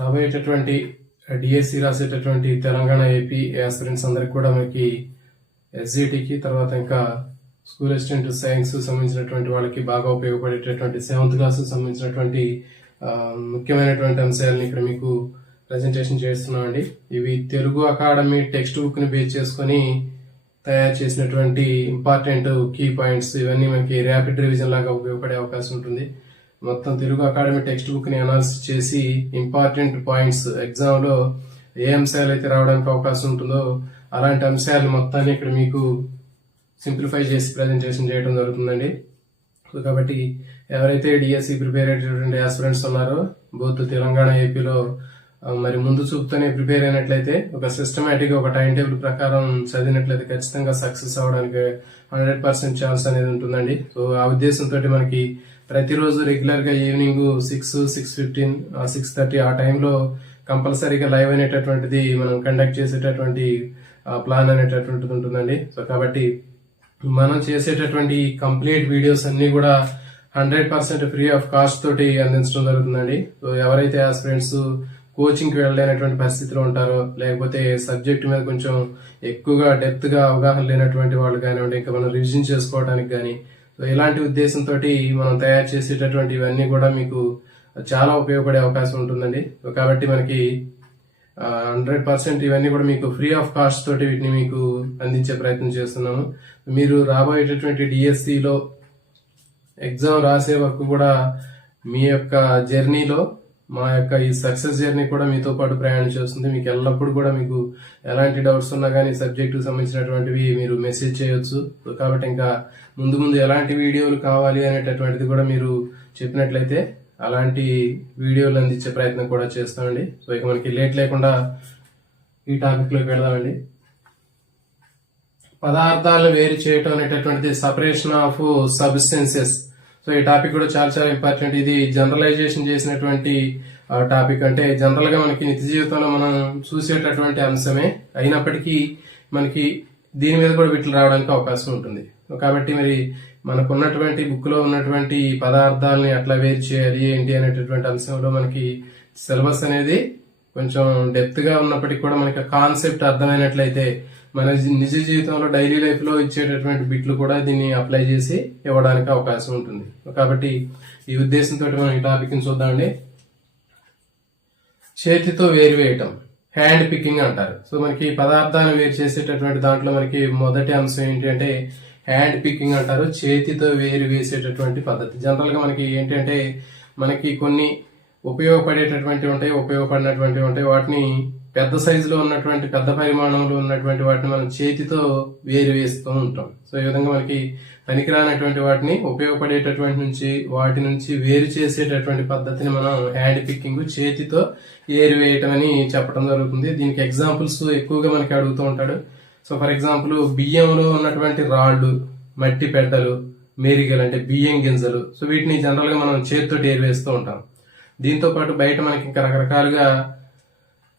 రాబోయేటటువంటి DSC రాసేటటువంటి Telangana AP aspirants అందరికి కూడా మనకి ఎస్జిటికి తర్వాత ఇంకా స్కూల్ అసిస్టెంట్ సైన్స్ సంబంధించినటువంటి వాళ్ళకి బాగా ఉపయోగపడేటటువంటి 7th క్లాస్ సంబంధించినటువంటి ముఖ్యమైనటువంటి అంశాలను ఇక్కడ మీకు ప్రెజెంటేషన్ చేస్తున్నామండి. ఇవి తెలుగు అకాడమీ టెక్స్ట్ బుక్ ని బేస్ చేసుకుని తయారు చేసినటువంటి ఇంపార్టెంట్ కీ పాయింట్స్. ఇవన్నీ మనకి ర్యాపిడ్ రివిజన్ లాగా ఉపయోగపడే అవకాశం ఉంటుంది. మొత్తం తెలుగు అకాడమీ టెక్స్ట్ బుక్ ని అనాలిసిస్ చేసి ఇంపార్టెంట్ పాయింట్స్ ఎగ్జామ్ లో ఏ అంశాలు అయితే రావడానికి అవకాశం ఉంటుందో అలాంటి అంశాలు మొత్తాన్ని ఇక్కడ మీకు సింప్లిఫై చేసి ప్రెజెంటేషన్ చేయడం జరుగుతుందండి. సో కాబట్టి ఎవరైతే డిఎస్సి ప్రిపేర్ అయ్యేటటువంటి ఆస్పిరెంట్స్ ఉన్నారో బోత్ తెలంగాణ ఏపీలో మరి ముందు చూపుతోనే ప్రిపేర్ అయినట్లయితే ఒక సిస్టమేటిక్ ఒక టైం టేబుల్ ప్రకారం చదివినట్లయితే ఖచ్చితంగా సక్సెస్ అవడానికి 100% ఛాన్స్ అనేది ఉంటుందండి. సో ఆ ఉద్దేశంతో మనకి ప్రతిరోజు రెగ్యులర్ గా ఈవినింగ్ 6, 6:15, 6:30 ఆ టైంలో కంపల్సరీగా లైవ్ అనేటటువంటిది మనం కండక్ట్ చేసేటటువంటి ప్లాన్ అనేటటువంటిది ఉంటుందండి. సో కాబట్టి మనం చేసేటటువంటి కంప్లీట్ వీడియోస్ అన్ని కూడా 100% ఫ్రీ ఆఫ్ కాస్ట్ తోటి అందించడం జరుగుతుందండి. సో ఎవరైతే ఆస్పిరెంట్స్ కోచింగ్ కి వెళ్ళలేనటువంటి పరిస్థితిలో ఉంటారో లేకపోతే సబ్జెక్ట్ మీద కొంచెం ఎక్కువగా డెప్త్ గా అవగాహన లేనటువంటి వాళ్ళు కానివ్వండి, ఇంకా మనం రివిజన్ చేసుకోవడానికి కానీ ఇలాంటి ఉద్దేశంతో మనం తయారు చేసేటటువంటి ఇవన్నీ కూడా మీకు చాలా ఉపయోగపడే అవకాశం ఉంటుందండి. కాబట్టి మనకి 100% ఇవన్నీ కూడా మీకు ఫ్రీ ఆఫ్ కాస్ట్ తోటి వీటిని మీకు అందించే ప్రయత్నం చేస్తున్నాము. మీరు రాబోయేటటువంటి డిఎస్సిలో ఎగ్జామ్ రాసే వరకు కూడా మీ యొక్క జర్నీలో మా యొక్క ఈ సక్సెస్ జర్నీ కూడా మీతో పాటు ప్రయాణం చేస్తుంది. మీకు ఎల్లప్పుడు కూడా మీకు ఎలాంటి డౌట్స్ ఉన్నా కానీ సబ్జెక్ట్ కు సంబంధించినటువంటివి మీరు మెసేజ్ చేయొచ్చు. కాబట్టి ఇంకా ముందు ఎలాంటి వీడియోలు కావాలి అనేటటువంటిది కూడా మీరు చెప్పినట్లయితే అలాంటి వీడియోలు అందించే ప్రయత్నం కూడా చేస్తామండి. సో ఇక మనకి లేట్ లేకుండా ఈ టాపిక్ లోకి వెళ్దామండి. పదార్థాలను వేరు చేయటం అనేటటువంటిది సపరేషన్ ఆఫ్ సబ్స్టెన్సెస్. సో ఈ టాపిక్ కూడా చాలా చాలా ఇంపార్టెంట్. ఇది జనరలైజేషన్ చేసినటువంటి టాపిక్. అంటే జనరల్ గా మనకి నిత్య జీవితంలో మనం చూసేటటువంటి అంశమే అయినప్పటికీ మనకి దీని మీద కూడా వీటిలో రావడానికి అవకాశం ఉంటుంది. కాబట్టి మరి మనకు ఉన్నటువంటి బుక్ లో ఉన్నటువంటి పదార్థాలని ఎట్లా వేరు చేయాలి ఏంటి అనేటటువంటి అంశంలో మనకి సిలబస్ అనేది కొంచెం డెప్త్ గా ఉన్నప్పటికీ కూడా మనకి కాన్సెప్ట్ అర్థమైనట్లయితే మన నిజ జీవితంలో డైలీ లైఫ్ లో ఇచ్చేటటువంటి బిట్లు కూడా దీన్ని అప్లై చేసి ఇవ్వడానికి అవకాశం ఉంటుంది. కాబట్టి ఈ ఉద్దేశంతో మనం ఈ టాపిక్ ని చూద్దామండి. చేతితో వేరు వేయటం, హ్యాండ్ పికింగ్ అంటారు. సో మనకి పదార్థాన్ని వేరు చేసేటటువంటి దాంట్లో మనకి మొదటి అంశం ఏంటి అంటే హ్యాండ్ పికింగ్ అంటారు. చేతితో వేరు వేసేటటువంటి పద్ధతి. జనరల్ గా మనకి ఏంటంటే మనకి కొన్ని ఉపయోగపడేటటువంటివి ఉంటాయి, ఉపయోగపడినటువంటివి ఉంటాయి. వాటిని పెద్ద సైజులో ఉన్నటువంటి పెద్ద పరిమాణంలో ఉన్నటువంటి వాటిని మనం చేతితో వేరు వేస్తూ ఉంటాం. సో ఈ విధంగా మనకి పనికిరానటువంటి వాటిని ఉపయోగపడేటటువంటి వాటి నుంచి వేరు చేసేటటువంటి పద్ధతిని మనం హ్యాండ్ పికింగ్, చేతితో వేరు వేయటం అని చెప్పడం జరుగుతుంది. దీనికి ఎగ్జాంపుల్స్ ఎక్కువగా మనకి అడుగుతూ ఉంటాడు. సో ఫర్ ఎగ్జాంపుల్ బియ్యంలో ఉన్నటువంటి రాళ్లు, మట్టి పెడ్డలు, మేరిగలు అంటే బియ్యం గింజలు. సో వీటిని జనరల్ గా మనం చేతితో వేరు వేస్తూ ఉంటాం. దీంతో పాటు బయట మనకి ఇంకా రకరకాలుగా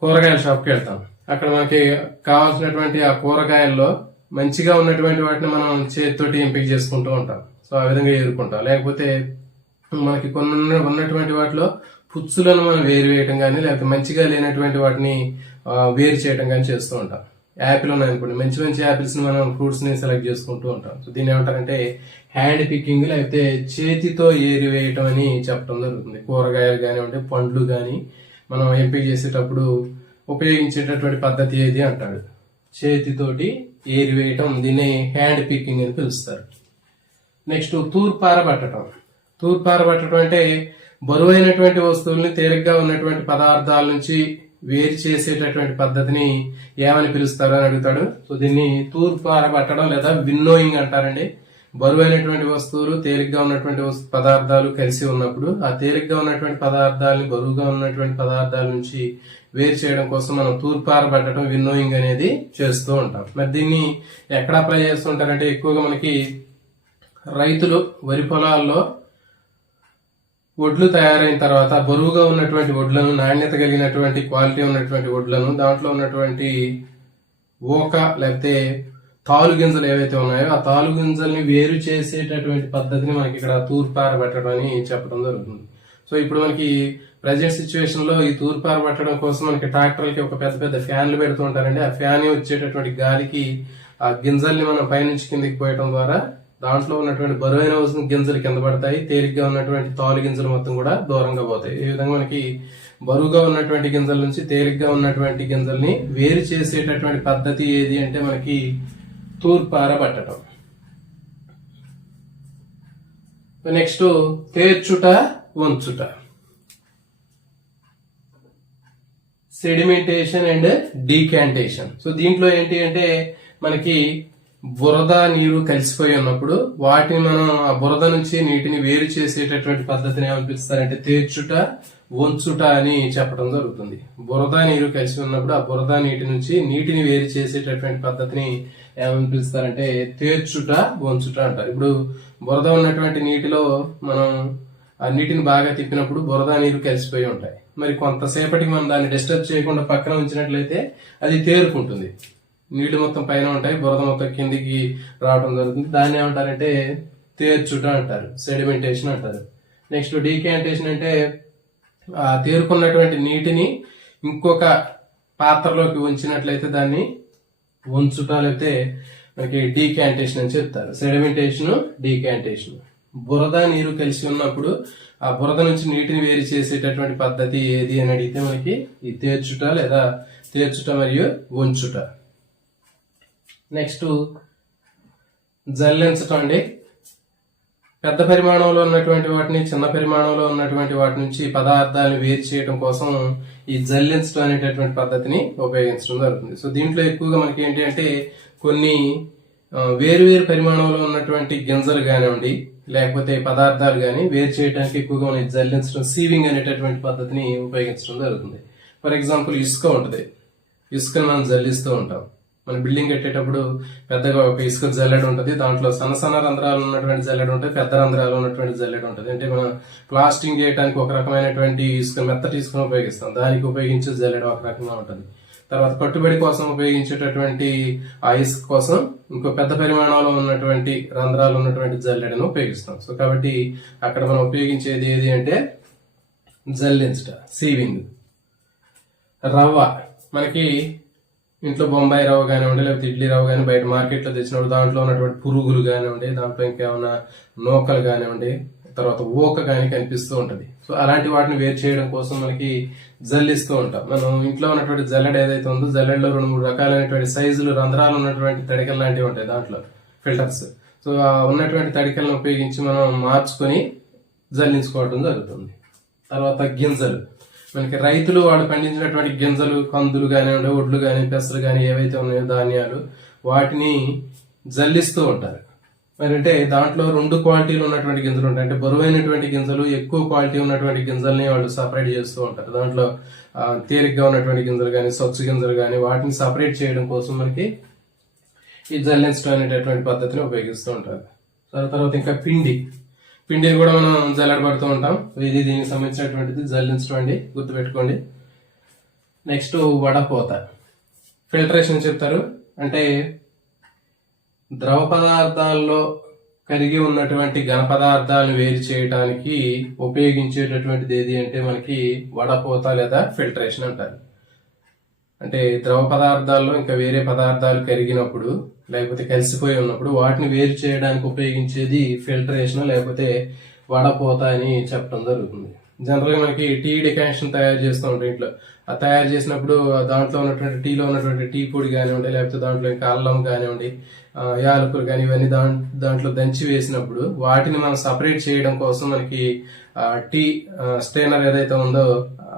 కూరగాయల షాప్కి వెళ్తాం. అక్కడ మనకి కావాల్సినటువంటి ఆ కూరగాయల్లో మంచిగా ఉన్నటువంటి వాటిని మనం చేతితోటి ఎంపిక చేసుకుంటూ ఉంటాం. సో ఆ విధంగా ఏరుకుంటాం. లేకపోతే మనకి కొన్ని ఉన్నటువంటి వాటిలో పుచ్చులను మనం వేరు వేయటం కానీ లేకపోతే మంచిగా లేనటువంటి వాటిని వేరు చేయటం కానీ చేస్తూ ఉంటాం. యాపిల్ ఉన్నాయనుకోండి, మంచి మంచి యాపిల్స్ ని మనం ఫ్రూట్స్ ని సెలెక్ట్ చేసుకుంటూ ఉంటాం. సో దీన్ని ఏమంటారంటే హ్యాండ్ పికింగ్ లేకపోతే చేతితో ఏరి వేయటం అని చెప్పడం జరుగుతుంది. కూరగాయలు కానివ్వండి, పండ్లు కానీ మనం ఎంపిక చేసేటప్పుడు ఉపయోగించేటటువంటి పద్ధతి ఏది అంటాడు, చేతితోటి ఏరి వేయటం. దీన్ని హ్యాండ్ పికింగ్ అని పిలుస్తారు. నెక్స్ట్ తూర్పారబట్టడం. తూర్పారబట్టడం అంటే బరువైనటువంటి వస్తువుల్ని తేలిగ్గా ఉన్నటువంటి పదార్థాల నుంచి వేరు చేసేటటువంటి పద్ధతిని ఏమని పిలుస్తారు అని అడుగుతాడు. సో దీన్ని తూర్పారబట్టడం లేదా విన్నోయింగ్ అంటారండి. బరువైనటువంటి వస్తువులు తేలిగ్గా ఉన్నటువంటి పదార్థాలు కలిసి ఉన్నప్పుడు ఆ తేలిగ్గా ఉన్నటువంటి పదార్థాలని బరువుగా ఉన్నటువంటి పదార్థాల నుంచి వేరు చేయడం కోసం మనం తూర్పారబట్టడం, విన్నోయింగ్ అనేది చేస్తూ ఉంటాం. మరి దీన్ని ఎక్కడ అప్లై చేస్తుంటారంటే ఎక్కువగా మనకి రైతులు వరి పొలాల్లో వడ్లు తయారైన తర్వాత బరువుగా ఉన్నటువంటి వడ్లను, నాణ్యత కలిగినటువంటి క్వాలిటీ ఉన్నటువంటి వడ్లను, దాంట్లో ఉన్నటువంటి ఓక లేకపోతే తాలు గింజలు ఏవైతే ఉన్నాయో ఆ తాలు గింజల్ని వేరు చేసేటటువంటి పద్ధతిని మనకి ఇక్కడ తూర్పారబట్టడం అని చెప్పడం జరుగుతుంది. సో ఇప్పుడు మనకి ప్రజెంట్ సిచ్యువేషన్ లో ఈ తూర్పార పట్టడం కోసం మనకి ట్రాక్టర్లకి ఒక పెద్ద పెద్ద ఫ్యాన్లు పెడుతూ ఉంటారండి. ఆ ఫ్యాన్ వచ్చేటటువంటి గాలికి ఆ గింజల్ని మనం పైనుంచి కిందికి పోయటం ద్వారా దాంట్లో ఉన్నటువంటి బరువైన వస్తున్న గింజలు కింద పడతాయి, తేలిగ్గా ఉన్నటువంటి తాలు గింజలు మొత్తం కూడా దూరంగా పోతాయి. ఈ విధంగా మనకి బరువుగా ఉన్నటువంటి గింజల నుంచి తేలిగ్గా ఉన్నటువంటి గింజల్ని వేరు చేసేటటువంటి పద్ధతి ఏది అంటే మనకి తూర్పార పట్టడం. నెక్స్ట్ తేర్చుట, వంచుట, సెడిమెంటేషన్ అండ్ డీకాంటేషన్. సో దీంట్లో ఏంటి అంటే మనకి బురద నీరు కలిసిపోయి ఉన్నప్పుడు వాటిని మనం ఆ బురద నుంచి నీటిని వేరు చేసేటటువంటి పద్ధతిని ఏమని పిలుస్తారంటే తేర్చుట, వంచుట అని చెప్పడం జరుగుతుంది. బురద నీరు కలిసి ఉన్నప్పుడు ఆ బురద నీటి నుంచి నీటిని వేరు చేసేటటువంటి పద్ధతిని ఏమని పిలుస్తారంటే తేర్చుట, వంచుట అంటారు. ఇప్పుడు బురద ఉన్నటువంటి నీటిలో మనం ఆ నీటిని బాగా తిప్పినప్పుడు బురద నీరు కలిసిపోయి ఉంటాయి. మరి కొంతసేపటికి మనం దాన్ని డిస్టర్బ్ చేయకుండా పక్కన ఉంచినట్లయితే అది తేరుకుంటుంది. నీళ్లు మొత్తం పైన ఉంటాయి, బురద మొత్తం కిందికి రావడం జరుగుతుంది. దాన్ని ఏమంటారంటే తేర్చుట అంటారు, సెడిమెంటేషన్ అంటారు. నెక్స్ట్ డీకాంటేషన్ అంటే ఆ తేరుకున్నటువంటి నీటిని ఇంకొక పాత్రలోకి ఉంచినట్లయితే దాన్ని వంచుట లేకపోతే మనకి డీకాంటేషన్ అని చెప్తారు. Sedimentation, decantation. బురద నీరు కలిసి ఉన్నప్పుడు ఆ బురద నుంచి నీటిని వేరు చేసేటటువంటి పద్ధతి ఏది అని అడిగితే మనకి ఈ తేర్చుట లేదా తేర్చుట మరియు వంచుట. నెక్స్ట్ జల్లించటం అండి. పెద్ద పరిమాణంలో ఉన్నటువంటి వాటిని చిన్న పరిమాణంలో ఉన్నటువంటి వాటి నుంచి పదార్థాలను వేరు చేయడం కోసం ఈ జల్లించడం అనేటటువంటి పద్ధతిని ఉపయోగించడం జరుగుతుంది. సో దీంట్లో ఎక్కువగా మనకి ఏంటి అంటే కొన్ని వేరు వేరు పరిమాణంలో ఉన్నటువంటి గింజలు కానివ్వండి లేకపోతే పదార్థాలు కానీ వేరు చేయడానికి ఎక్కువగా మనం జల్లించడం, సీవింగ్ అనేటటువంటి పద్ధతిని ఉపయోగించడం జరుగుతుంది. ఫర్ ఎగ్జాంపుల్ ఇసుక ఉంటుంది, ఇసుకను మనం జల్లిస్తూ ఉంటాం. మన బిల్డింగ్ కట్టేటప్పుడు పెద్దగా ఒక ఇసుక జల్లెడ ఉంటుంది, దాంట్లో సన్న సన్న రంధ్రాలు ఉన్నటువంటి జల్లెడ ఉంటుంది, పెద్ద రంధ్రాలు ఉన్నటువంటి జల్లెడ ఉంటుంది. అంటే మనం ప్లాస్టింగ్ చేయడానికి ఒక రకమైనటువంటి ఇసుక, మెత్తటి ఇసుకను ఉపయోగిస్తాం, దానికి ఉపయోగించే జల్లెడ ఒక రకంగా ఉంటుంది. తర్వాత కట్టుబడి కోసం ఉపయోగించేటటువంటి ఆ ఇసుక కోసం ఇంకో పెద్ద పరిమాణంలో ఉన్నటువంటి రంధ్రాలు ఉన్నటువంటి జల్లెడను ఉపయోగిస్తాం. సో కాబట్టి అక్కడ మనం ఉపయోగించేది ఏది అంటే జల్లించట, సీవింగ్. రవ్వ, మనకి ఇంట్లో బొంబాయి రవ్వ కానివ్వండి లేకపోతే ఇడ్లీ రవ్వ కానీ బయట మార్కెట్లో తెచ్చినప్పుడు దాంట్లో ఉన్నటువంటి పురుగులు కానివ్వండి, దాంట్లో ఇంకేమైనా నూకలు కానివ్వండి, తర్వాత ఊక కానీ కనిపిస్తూ ఉంటది. సో అలాంటి వాటిని వేరు చేయడం కోసం మనకి జల్లిస్తూ ఉంటాం. మనం ఇంట్లో ఉన్నటువంటి జల్లెడ ఏదైతే ఉందో జల్లెడలో 2-3 రకాలైనటువంటి సైజులు రంధ్రాలు ఉన్నటువంటి తడికలు లాంటివి ఉంటాయి, దాంట్లో ఫిల్టర్స్. సో ఆ ఉన్నటువంటి తడికలను ఉపయోగించి మనం మార్చుకొని జల్లించుకోవడం జరుగుతుంది. తర్వాత గింజలు, మనకి రైతులు వాళ్ళు పండించినటువంటి గింజలు, కందులు కానివ్వండి, ఒడ్లు కానీ, పెసలు కానీ ఏవైతే ఉన్నాయో ధాన్యాలు, వాటిని జల్లిస్తూ ఉంటారు. మరి అంటే దాంట్లో 2 క్వాలిటీలు ఉన్నటువంటి గింజలు ఉంటాయి. అంటే బరువైనటువంటి గింజలు, ఎక్కువ క్వాలిటీ ఉన్నటువంటి గింజల్ని వాళ్ళు సపరేట్ చేస్తూ ఉంటారు. దాంట్లో తేలిగ్గా ఉన్నటువంటి గింజలు కానీ, సొచ్చు గింజలు కానీ, వాటిని సపరేట్ చేయడం కోసం మనకి ఈ జల్లించడం అనేటటువంటి పద్ధతిని ఉపయోగిస్తూ ఉంటారు. తర్వాత ఇంకా పిండిని కూడా మనం జల్లెడబడుతూ ఉంటాం. ఇది దీనికి సంబంధించినటువంటిది జల్లించడం అండి, గుర్తుపెట్టుకోండి. నెక్స్ట్ వడపోత, ఫిల్టరేషన్ చెప్తారు. అంటే ద్రవ పదార్థాల్లో కరిగి ఉన్నటువంటి ఘన పదార్థాలను వేరు చేయడానికి ఉపయోగించేటటువంటిది ఏది అంటే మనకి వడపోత లేదా ఫిల్టరేషన్ అంటారు. అంటే ద్రవ పదార్థాల్లో ఇంకా వేరే పదార్థాలు కరిగినప్పుడు లేకపోతే కలిసిపోయి ఉన్నప్పుడు వాటిని వేరు చేయడానికి ఉపయోగించేది ఫిల్టరేషన్ లేకపోతే వడపోత అని చెప్పడం జరుగుతుంది. జనరల్ గా మనకి టీ డికాషన్ తయారు చేస్తూ ఉంటాం ఇంట్లో. ఆ తయారు చేసినప్పుడు దాంట్లో ఉన్నటువంటి టీలో ఉన్నటువంటి టీ పొడి కానివ్వండి లేకపోతే దాంట్లో ఇంకా అల్లం కానివ్వండి, యాలకులు కానీ ఇవన్నీ దాంట్లో దంచి వేసినప్పుడు వాటిని మనం సపరేట్ చేయడం కోసం మనకి టీ స్టెయినర్ ఏదైతే ఉందో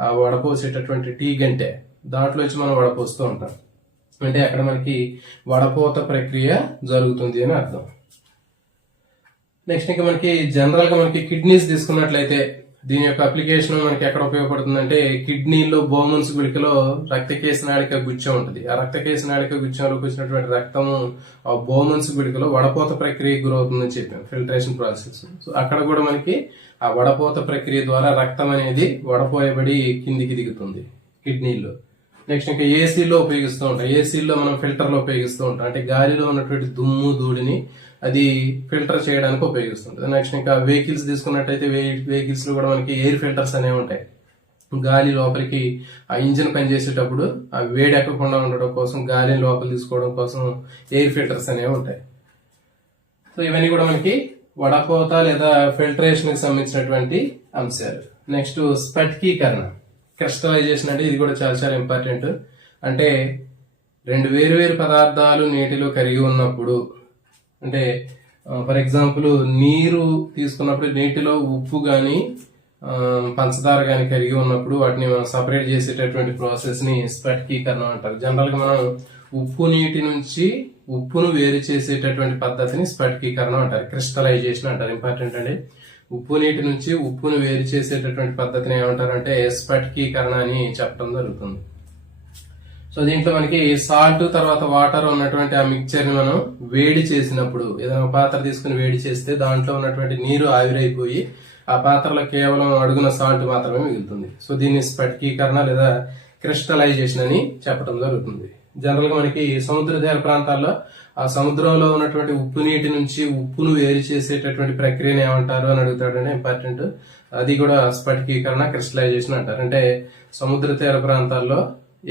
ఆ వడపోసేటటువంటి టీ గంటే దాంట్లోంచి మనం వడపోస్తూ ఉంటాం. అంటే అక్కడ మనకి వడపోత ప్రక్రియ జరుగుతుంది అని అర్థం. నెక్స్ట్ ఇంకా మనకి జనరల్ గా మనకి కిడ్నీస్ తీసుకున్నట్లయితే దీని యొక్క అప్లికేషన్ మనకి ఎక్కడ ఉపయోగపడుతుందంటే కిడ్నీలో బోమన్స్ గుళికలో రక్తకేశ నాళిక గుచ్చం ఉంటుంది. ఆ రక్తకేశ నాళిక గుచ్చంలోకి వచ్చినటువంటి రక్తము ఆ బోమన్స్ గుళికలో వడపోత ప్రక్రియకు గురవుతుందని చెప్పాం, ఫిల్టరేషన్ ప్రాసెస్. సో అక్కడ కూడా మనకి ఆ వడపోత ప్రక్రియ ద్వారా రక్తం అనేది వడపోయబడి కిందికి దిగుతుంది కిడ్నీలో. నెక్స్ట్ ఇంకా ఏసీలో ఉపయోగిస్తూ ఉంటాం. ఏసీలో మనం ఫిల్టర్లో ఉపయోగిస్తూ ఉంటాం. అంటే గాలిలో ఉన్నటువంటి దుమ్ము ధూళిని అది ఫిల్టర్ చేయడానికి ఉపయోగిస్తుంటుంది. నెక్స్ట్ ఇంకా వెహికల్స్ తీసుకున్నట్టయితే వెహికల్స్ లో కూడా మనకి ఎయిర్ ఫిల్టర్స్ అనేవి ఉంటాయి. గాలి లోపలికి ఆ ఇంజిన్ పనిచేసేటప్పుడు ఆ వేడి ఎక్కకుండా ఉండడం కోసం గాలిని లోపల తీసుకోవడం కోసం ఎయిర్ ఫిల్టర్స్ అనేవి ఉంటాయి. సో ఇవన్నీ కూడా మనకి వడపోత లేదా ఫిల్టరేషన్ కి సంబంధించినటువంటి అంశాలు. నెక్స్ట్ స్ఫటికీకరణ, క్రిస్టలైజేషన్. అంటే ఇది కూడా చాలా చాలా ఇంపార్టెంట్. అంటే రెండు వేరు వేరు పదార్థాలు నీటిలో కరిగి ఉన్నప్పుడు, అంటే ఫర్ ఎగ్జాంపుల్ నీరు తీసుకున్నప్పుడు నీటిలో ఉప్పు గాని పంచదార గాని కరిగి ఉన్నప్పుడు వాటిని మనం సపరేట్ చేసేటటువంటి ప్రాసెస్ ని స్ఫటికీకరణ అంటారు. జనరల్ గా మనం ఉప్పు నీటి నుంచి ఉప్పును వేరు చేసేటటువంటి పద్ధతిని స్ఫటికీకరణ అంటారు, క్రిస్టలైజేషన్ అంటారు. ఇంపార్టెంట్ అండి. ఉప్పు నీటి నుంచి ఉప్పును వేరు చేసేటటువంటి పద్ధతిని ఏమంటారంటే స్ఫటికీకరణ అని చెప్పడం జరుగుతుంది. సో దీంట్లో మనకి సాల్ట్ తర్వాత వాటర్ ఉన్నటువంటి ఆ మిక్చర్ ని మనం వేడి చేసినప్పుడు, ఏదైనా పాత్ర తీసుకుని వేడి చేస్తే దాంట్లో ఉన్నటువంటి నీరు ఆవిరైపోయి ఆ పాత్రలో కేవలం అడుగున సాల్ట్ మాత్రమే మిగులుతుంది. సో దీన్ని స్ఫటికీకరణ లేదా క్రిస్టలైజేషన్ అని చెప్పడం జరుగుతుంది. జనరల్ గా మనకి సముద్ర తీర ప్రాంతాల్లో ఆ సముద్రంలో ఉన్నటువంటి ఉప్పు నీటి నుంచి ఉప్పును వేరు చేసేటటువంటి ప్రక్రియను ఏమంటారు అని అడుగుతాడంటే ఇంపార్టెంట్. అది కూడా స్ఫటికీకరణ, క్రిస్టలైజేషన్ అంటారు. అంటే సముద్ర తీర ప్రాంతాల్లో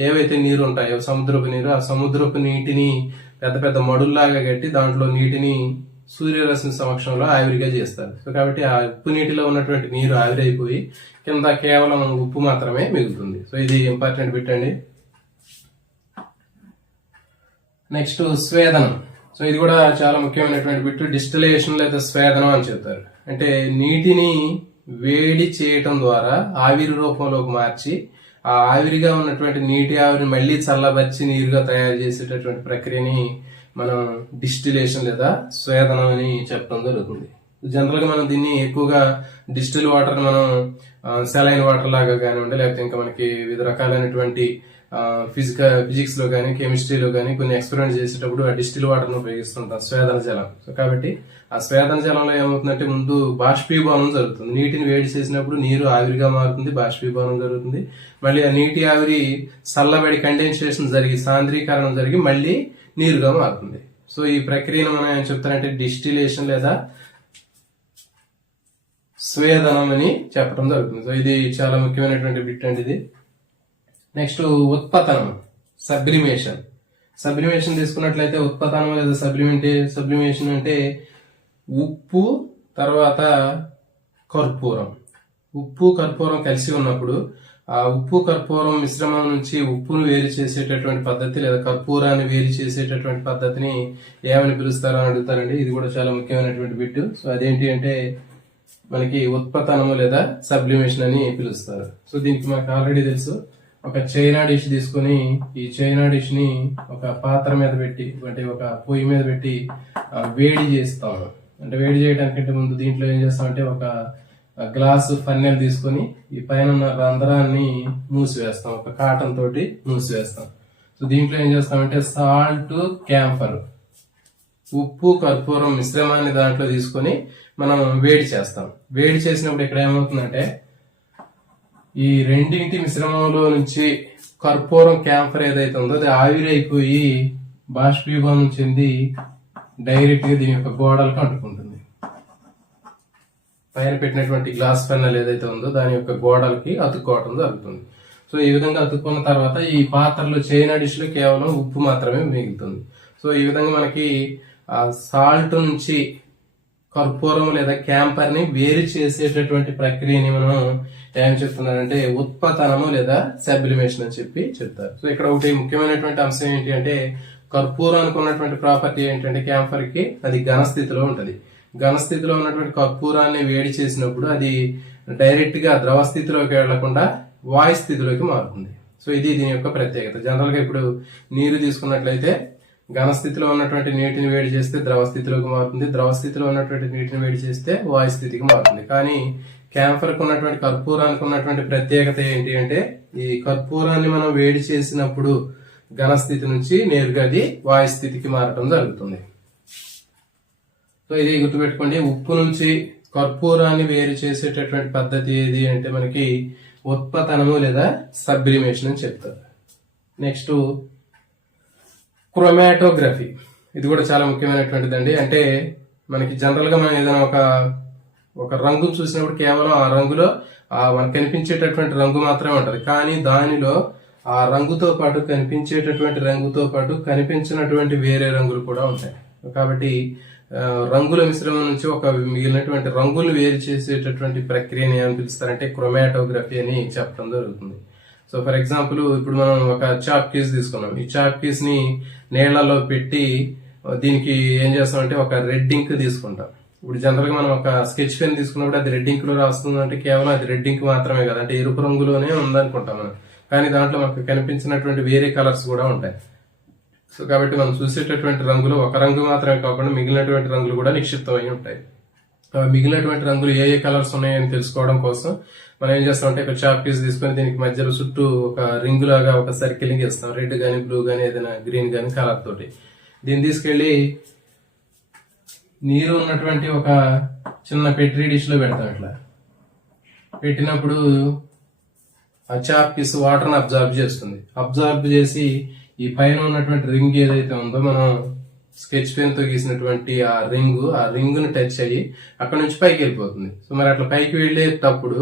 ఏవైతే నీరు ఉంటాయో సముద్రపు నీరు, ఆ సముద్రపు నీటిని పెద్ద పెద్ద మడుల్లాగా కట్టి దాంట్లో నీటిని సూర్యరశ్మి సమక్షంలో ఆవిరిగా చేస్తారు. సో కాబట్టి ఆ ఉప్పు నీటిలో ఉన్నటువంటి నీరు ఆవిరైపోయి కింద కేవలం ఉప్పు మాత్రమే మిగులుతుంది. సో ఇది ఇంపార్టెంట్ బిట్ అండి. నెక్స్ట్ స్వేదనం. సో ఇది కూడా చాలా ముఖ్యమైనటువంటి బిట్. డిస్టిలేషన్ లేదా స్వేదనం అని చెప్తారు. అంటే నీటిని వేడి చేయటం ద్వారా ఆవిరి రూపంలోకి మార్చి ఆ ఆవిరిగా ఉన్నటువంటి నీటి ఆవిరిని మళ్లీ చల్లబర్చి నీరుగా తయారు చేసేటటువంటి ప్రక్రియని మనం డిస్టిలేషన్ లేదా స్వేదనం అని చెప్పడం జరుగుతుంది. జనరల్ గా మనం దీన్ని ఎక్కువగా డిస్టిల్ వాటర్ మనం సెలైన్ వాటర్ లాగా కానివ్వండి, లేకపోతే ఇంకా మనకి వివిధ రకాలైనటువంటి ఫిజిక్స్ లో కానీ కెమిస్ట్రీలో కానీ కొన్ని ఎక్స్పెరిమెంట్ చేసేటప్పుడు ఆ డిస్టిల్ వాటర్ ను ఉపయోగిస్తుంటాం, స్వేదన జలం. సో కాబట్టి ఆ స్వేదన జలంలో ఏమవుతుందంటే ముందు బాష్పీభవనం జరుగుతుంది. నీటిని వేడి చేసినప్పుడు నీరు ఆవిరిగా మారుతుంది, బాష్పీభవనం జరుగుతుంది. మళ్ళీ ఆ నీటి ఆవిరి చల్లబడి కండెన్సేషన్ జరిగి సాంద్రీకరణం జరిగి మళ్ళీ నీరుగా మారుతుంది. సో ఈ ప్రక్రియను మనం ఏం చెప్తారంటే డిస్టిలేషన్ లేదా స్వేదనం అని చెప్పడం జరుగుతుంది. సో ఇది చాలా ముఖ్యమైనటువంటి బిట్ అండి ఇది. Next ఉత్పతనం, sublimation. సబ్లిమేషన్ తీసుకున్నట్లయితే ఉత్పతనం లేదా సబ్లిమేషన్ అంటే ఉప్పు తర్వాత కర్పూరం. ఉప్పు కర్పూరం కలిసి ఉన్నప్పుడు ఆ ఉప్పు కర్పూరం మిశ్రమం నుంచి ఉప్పును వేరు చేసేటటువంటి పద్ధతి లేదా కర్పూరాన్ని వేరు చేసేటటువంటి పద్ధతిని ఏమని పిలుస్తారో అని అడుగుతారండి. ఇది కూడా చాలా ముఖ్యమైనటువంటి బిట్. సో అదేంటి అంటే మనకి ఉత్పతనము లేదా సబ్లిమేషన్ అని పిలుస్తారు. సో దీనికి మనకు ఆల్రెడీ తెలుసు. ఒక చైనా డిష్ తీసుకుని ఈ చైనా డిష్ ని ఒక పాత్ర మీద పెట్టి, అంటే ఒక పొయ్యి మీద పెట్టి వేడి చేస్తాము. అంటే వేడి చేయడానికంటే ముందు దీంట్లో ఏం చేస్తామంటే ఒక గ్లాస్ ఫన్నెల్ తీసుకొని ఈ పైన ఉన్న రంధ్రాన్ని మూసివేస్తాం, ఒక కాటన్ తోటి మూసివేస్తాం. సో దీంట్లో ఏం చేస్తామంటే సాల్ట్, క్యాంఫర్, ఉప్పు కర్పూరం మిశ్రమాన్ని దాంట్లో తీసుకొని మనం వేడి చేస్తాం. వేడి చేసినప్పుడు ఇక్కడ ఏమవుతుందంటే ఈ రెండింటి మిశ్రమంలో నుంచి కర్పూరం, క్యాంఫర్ ఏదైతే ఉందో అది ఆవిరైపోయి బాష్పీభవనం చెంది డైరెక్ట్ గా దీని యొక్క గోడలకు అంటుకుంటుంది. పైన పెట్టినటువంటి గ్లాస్ ఫెన్నెల్ ఏదైతే ఉందో దాని యొక్క గోడలకి అతుక్కోవడం జరుగుతుంది. సో ఈ విధంగా అతుక్కున్న తర్వాత ఈ పాత్రలో చైనా డిష్ లో కేవలం ఉప్పు మాత్రమే మిగులుతుంది. సో ఈ విధంగా మనకి ఆ సాల్ట్ నుంచి కర్పూరం లేదా క్యాంపర్ ని వేరు చేసేటటువంటి ప్రక్రియని మనం ఏం చెప్తున్నారంటే ఉత్పతనము లేదా సబ్లిమేషన్ అని చెప్పి చెప్తారు. సో ఇక్కడ ఒకటి ముఖ్యమైనటువంటి అంశం ఏంటి అంటే కర్పూరానికి ఉన్నటువంటి ప్రాపర్టీ ఏంటంటే క్యాంఫర్ కి అది ఘనస్థితిలో ఉంటది. ఘనస్థితిలో ఉన్నటువంటి కర్పూరాన్ని వేడి చేసినప్పుడు అది డైరెక్ట్ గా ద్రవ స్థితిలోకి వెళ్లకుండా వాయు స్థితిలోకి మారుతుంది. సో ఇది దీని యొక్క ప్రత్యేకత. జనరల్ గా ఇప్పుడు నీరు తీసుకున్నట్లయితే ఘనస్థితిలో ఉన్నటువంటి నీటిని వేడి చేస్తే ద్రవ స్థితిలోకి మారుతుంది, ద్రవ స్థితిలో ఉన్నటువంటి నీటిని వేడి చేస్తే వాయు స్థితికి మారుతుంది. కానీ క్యాంఫర్ కు ఉన్నటువంటి కర్పూరానికి ఉన్నటువంటి ప్రత్యేకత ఏంటి అంటే ఈ కర్పూరాన్ని మనం వేడి చేసినప్పుడు ఘనస్థితి నుంచి నేరుగా అది వాయు స్థితికి మారటం జరుగుతుంది. సో ఇది గుర్తుపెట్టుకోండి. ఉప్పు నుంచి కర్పూరాన్ని వేరు చేసేటటువంటి పద్ధతి ఏది అంటే మనకి ఉత్పతనము లేదా సబ్లిమేషన్ అని చెప్తారు. Next chromatography. ఇది కూడా చాలా ముఖ్యమైనటువంటిది అండి. అంటే మనకి జనరల్ గా మనం ఏదైనా ఒక రంగును చూసినప్పుడు కేవలం ఆ రంగులో మనకు కనిపించేటటువంటి రంగు మాత్రమే ఉంటది. కానీ దానిలో ఆ రంగుతో పాటు కనిపించేటటువంటి రంగుతో పాటు కనిపించినటువంటి వేరే రంగులు కూడా ఉంటాయి. కాబట్టి రంగుల మిశ్రమం నుంచి ఒక మిగిలినటువంటి రంగులు వేరు చేసేటటువంటి ప్రక్రియని ఏమని పిలుస్తారంటే క్రోమాటోగ్రఫీ అని చెప్పడం జరుగుతుంది. సో ఫర్ ఎగ్జాంపుల్ ఇప్పుడు మనం ఒక చాప్ కీస్ తీసుకున్నాం. ఈ చాప్ కీస్ ని నీళ్లలో పెట్టి దీనికి ఏం చేస్తామంటే ఒక రెడ్ ఇంక్ తీసుకుంటాం. ఇప్పుడు జనరల్ గా మనం ఒక స్కెచ్ పెన్ తీసుకున్నప్పుడు అది రెడ్ ఇంక్ లో రాస్తుంది అంటే కేవలం అది రెడ్ ఇంక్ మాత్రమే కదా, అంటే ఎరుపు రంగులోనే ఉందనుకుంటాం మనం. కానీ దాంట్లో మనకు కనిపించినటువంటి వేరే కలర్స్ కూడా ఉంటాయి. సో కాబట్టి మనం చూసేటటువంటి రంగులు ఒక రంగు మాత్రమే కాకుండా మిగిలినటువంటి రంగులు కూడా నిక్షిప్తమై ఉంటాయి. మిగిలినటువంటి రంగులు ఏ ఏ కలర్స్ ఉన్నాయని తెలుసుకోవడం కోసం మనం ఏం చేస్తామంటే ఒక చాప్ పీస్ తీసుకొని దీనికి మధ్యలో చుట్టూ ఒక రింగ్ లాగా ఒక సర్కిలింగ్ ఇస్తాం. రెడ్ గానీ బ్లూ గానీ ఏదైనా గ్రీన్ గానీ కలర్ తోటి దీన్ని తీసుకెళ్లి నీరు ఉన్నటువంటి ఒక చిన్న పెట్రీ డిష్ లో పెడతాం. ఇట్లా పెట్టినప్పుడు ఆ చాప్ పీస్ వాటర్ ని అబ్జార్బ్ చేస్తుంది. అబ్జార్బ్ చేసి ఈ పైన ఉన్నటువంటి రింగ్ ఏదైతే ఉందో మనం స్కెచ్ పెన్ తో గీసినటువంటి ఆ రింగ్ ను టచ్ అయ్యి అక్కడ నుంచి పైకి వెళ్ళిపోతుంది. సో మరి అట్లా పైకి వెళ్ళేటప్పుడు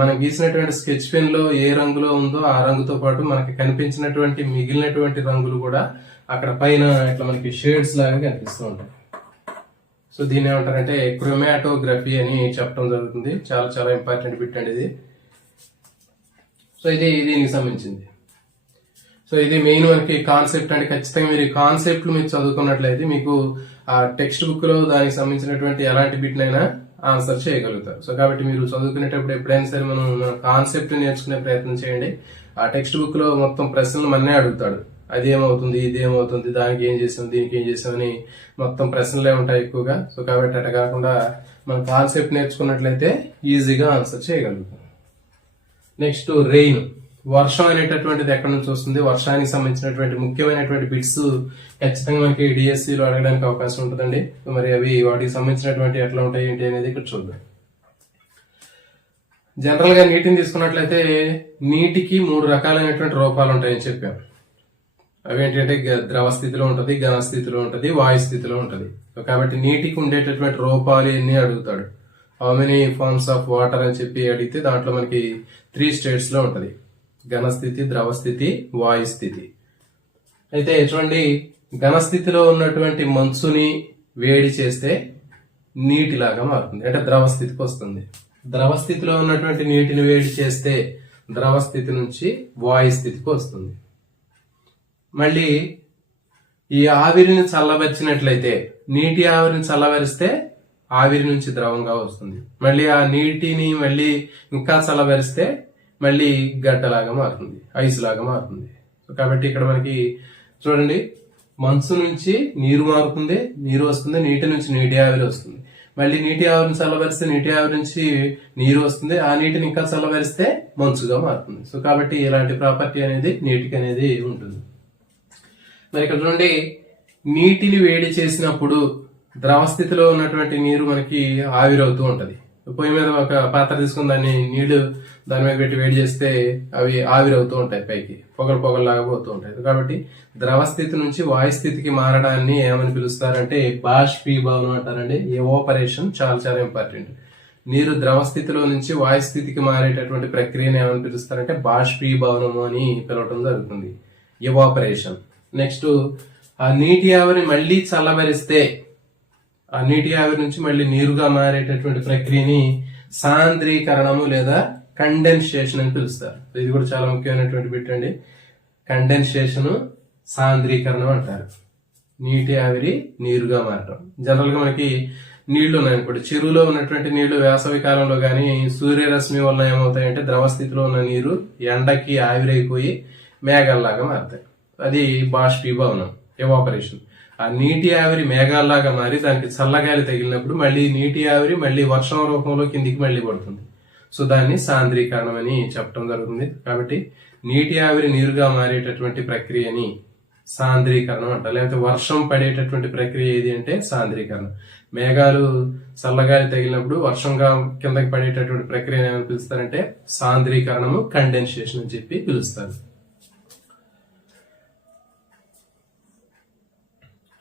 మనం గీసినటువంటి స్కెచ్ పెన్ లో ఏ రంగులో ఉందో ఆ రంగుతో పాటు మనకి కనిపించినటువంటి మిగిలినటువంటి రంగులు కూడా అక్కడ పైన ఇట్లా మనకి షేడ్స్ లాగా కనిపిస్తూ ఉంటాయి. సో దీన్ని ఏమంటారంటే క్రోమాటోగ్రఫీ అని చెప్పడం జరుగుతుంది. చాలా చాలా ఇంపార్టెంట్ బిట్ అండి ఇది. సో ఇది దీనికి సంబంధించింది. సో ఇది మెయిన్ మనకి కాన్సెప్ట్ అంటే ఖచ్చితంగా మీరు ఈ కాన్సెప్ట్లు మీరు చదువుకున్నట్లయితే మీకు ఆ టెక్స్ట్ బుక్ లో దానికి సంబంధించినటువంటి ఎలాంటి బిట్నైనా ఆన్సర్ చేయగలుగుతారు. సో కాబట్టి మీరు చదువుకునేటప్పుడు ఎప్పుడైనా సరే మనం కాన్సెప్ట్ నేర్చుకునే ప్రయత్నం చేయండి. ఆ టెక్స్ట్ బుక్ లో మొత్తం ప్రశ్నలు మన్నే అడుగుతాడు. అది ఏమవుతుంది, ఇది ఏమవుతుంది, దానికి ఏం చేసాం, దీనికి ఏం చేసాం అని మొత్తం ప్రశ్నలే ఉంటాయి ఎక్కువగా. సో కాబట్టి అట్లా కాకుండా మనం కాన్సెప్ట్ నేర్చుకున్నట్లయితే ఈజీగా ఆన్సర్ చేయగలుగుతాం. నెక్స్ట్ రెయిన్, వర్షం అనేటటువంటిది ఎక్కడి నుంచి వస్తుంది, వర్షానికి సంబంధించినటువంటి ముఖ్యమైనటువంటి బిట్స్ ఖచ్చితంగా మనకి డిఎస్సి లో అడగడానికి అవకాశం ఉంటుందండి. మరి అవి వాటికి సంబంధించినటువంటి ఎట్లా ఉంటాయి ఏంటి అనేది ఇక్కడ చూద్దాం. జనరల్ గా నీటిని తీసుకున్నట్లయితే నీటికి 3 రకాలైనటువంటి రూపాలు ఉంటాయని చెప్పాం. అవేంటంటే ద్రవ స్థితిలో ఉంటది, ఘన స్థితిలో ఉంటది, వాయు స్థితిలో ఉంటది. కాబట్టి నీటికి ఉండేటటువంటి రూపాలు ఎన్ని అడుగుతాడు. How many forms of water అని చెప్పి అడిగితే దాంట్లో మనకి 3 స్టేట్స్ లో ఉంటది. ఘన స్థితి, ద్రవ స్థితి, వాయు స్థితి. అయితే చూడండి, ఘన స్థితిలో ఉన్నటువంటి మంచుని వేడి చేస్తే నీటిలాగా మారుతుంది, అంటే ద్రవ స్థితికి వస్తుంది. ద్రవ స్థితిలో ఉన్నటువంటి నీటిని వేడి చేస్తే ద్రవ స్థితి నుంచి వాయు స్థితికి వస్తుంది. మళ్ళీ ఈ ఆవిరిని చల్లబరిచినట్లయితే, నీటి ఆవిరిని చల్లబరిస్తే ఆవిరి నుంచి ద్రవంగా వస్తుంది. మళ్ళీ ఆ నీటిని మళ్ళీ ఇంకా చల్లబరిస్తే మళ్ళీ గడ్డలాగా మారుతుంది, ఐస్ లాగా మారుతుంది. కాబట్టి ఇక్కడ మనకి చూడండి, మంచు నుంచి నీరు మారుతుంది, నీరు వస్తుంది, నీటి నుంచి నీటి ఆవిరి వస్తుంది. మళ్ళీ నీటి ఆవిరిని చల్లబరిస్తే నీటి ఆవిరి నుంచి నీరు వస్తుంది, ఆ నీటిని ఇంకా చల్లబరిస్తే మంచుగా మారుతుంది. సో కాబట్టి ఇలాంటి ప్రాపర్టీ అనేది నీటికి అనేది ఉంటుంది. మరి ఇక్కడ చూడండి, నీటిని వేడి చేసినప్పుడు ద్రవ స్థితిలో ఉన్నటువంటి నీరు మనకి ఆవిరవుతూ ఉంటది. పొయ్యి మీద ఒక పాత్ర తీసుకుని దాని మీద పెట్టి వేడి చేస్తే అవి ఆవిరవుతూ ఉంటాయి, పైకి పొగలాగా పోతూ ఉంటాయి. కాబట్టి ద్రవ స్థితి నుంచి వాయు స్థితికి మారడాన్ని ఏమని పిలుస్తారంటే బాష్పీభవనం అంటారండి. ఎవాపరేషన్ చాలా చాలా ఇంపార్టెంట్. నీరు ద్రవ స్థితిలో నుంచి వాయు స్థితికి మారేటటువంటి ప్రక్రియను ఏమని పిలుస్తారంటే బాష్పీభవనము అని పిలవటం జరుగుతుంది, ఎవాపరేషన్. నెక్స్ట్, ఆ నీటి ఆవిరి మళ్ళీ చల్లబరిస్తే ఆ నీటి ఆవిరి నుంచి మళ్ళీ నీరుగా మారేటటువంటి ప్రక్రియని సాంద్రీకరణము లేదా కండెన్సేషన్ అని పిలుస్తారు. ఇది కూడా చాలా ముఖ్యమైనటువంటి బిట్ అండి. కండెన్సేషన్, సాంద్రీకరణం అంటారు. నీటి ఆవిరి నీరుగా మారటం. జనరల్ గా మనకి నీళ్లు ఉన్నాయనుకోండి, చెరువులో ఉన్నటువంటి నీళ్లు వేసవి కాలంలో గానీ సూర్యరశ్మి వల్ల ఏమవుతాయంటే ద్రవ స్థితిలో ఉన్న నీరు ఎండకి ఆవిరైపోయి మేఘాల్లాగా మారుతాయి. అది బాష్పీభవనం, ఎవాపరేషన్. ఆ నీటి ఆవిరి మేఘాల్లాగా మారి దానికి చల్లగాలి తగిలినప్పుడు మళ్ళీ నీటి ఆవిరి మళ్ళీ వర్షం రూపంలో కిందికి మళ్ళీ పడుతుంది. సో దాన్ని సాంద్రీకరణం అని చెప్పడం జరుగుతుంది. కాబట్టి నీటి ఆవిరి నీరుగా మారేటటువంటి ప్రక్రియని సాంద్రీకరణం అంటారు. లేకపోతే వర్షం పడేటటువంటి ప్రక్రియ ఏది అంటే సాంద్రీకరణం. మేఘాలు చల్లగాలి తగిలినప్పుడు వర్షంగా కిందకి పడేటటువంటి ప్రక్రియ ఏమని పిలుస్తారంటే సాంద్రీకరణము, కండెన్సేషన్ అని చెప్పి పిలుస్తారు.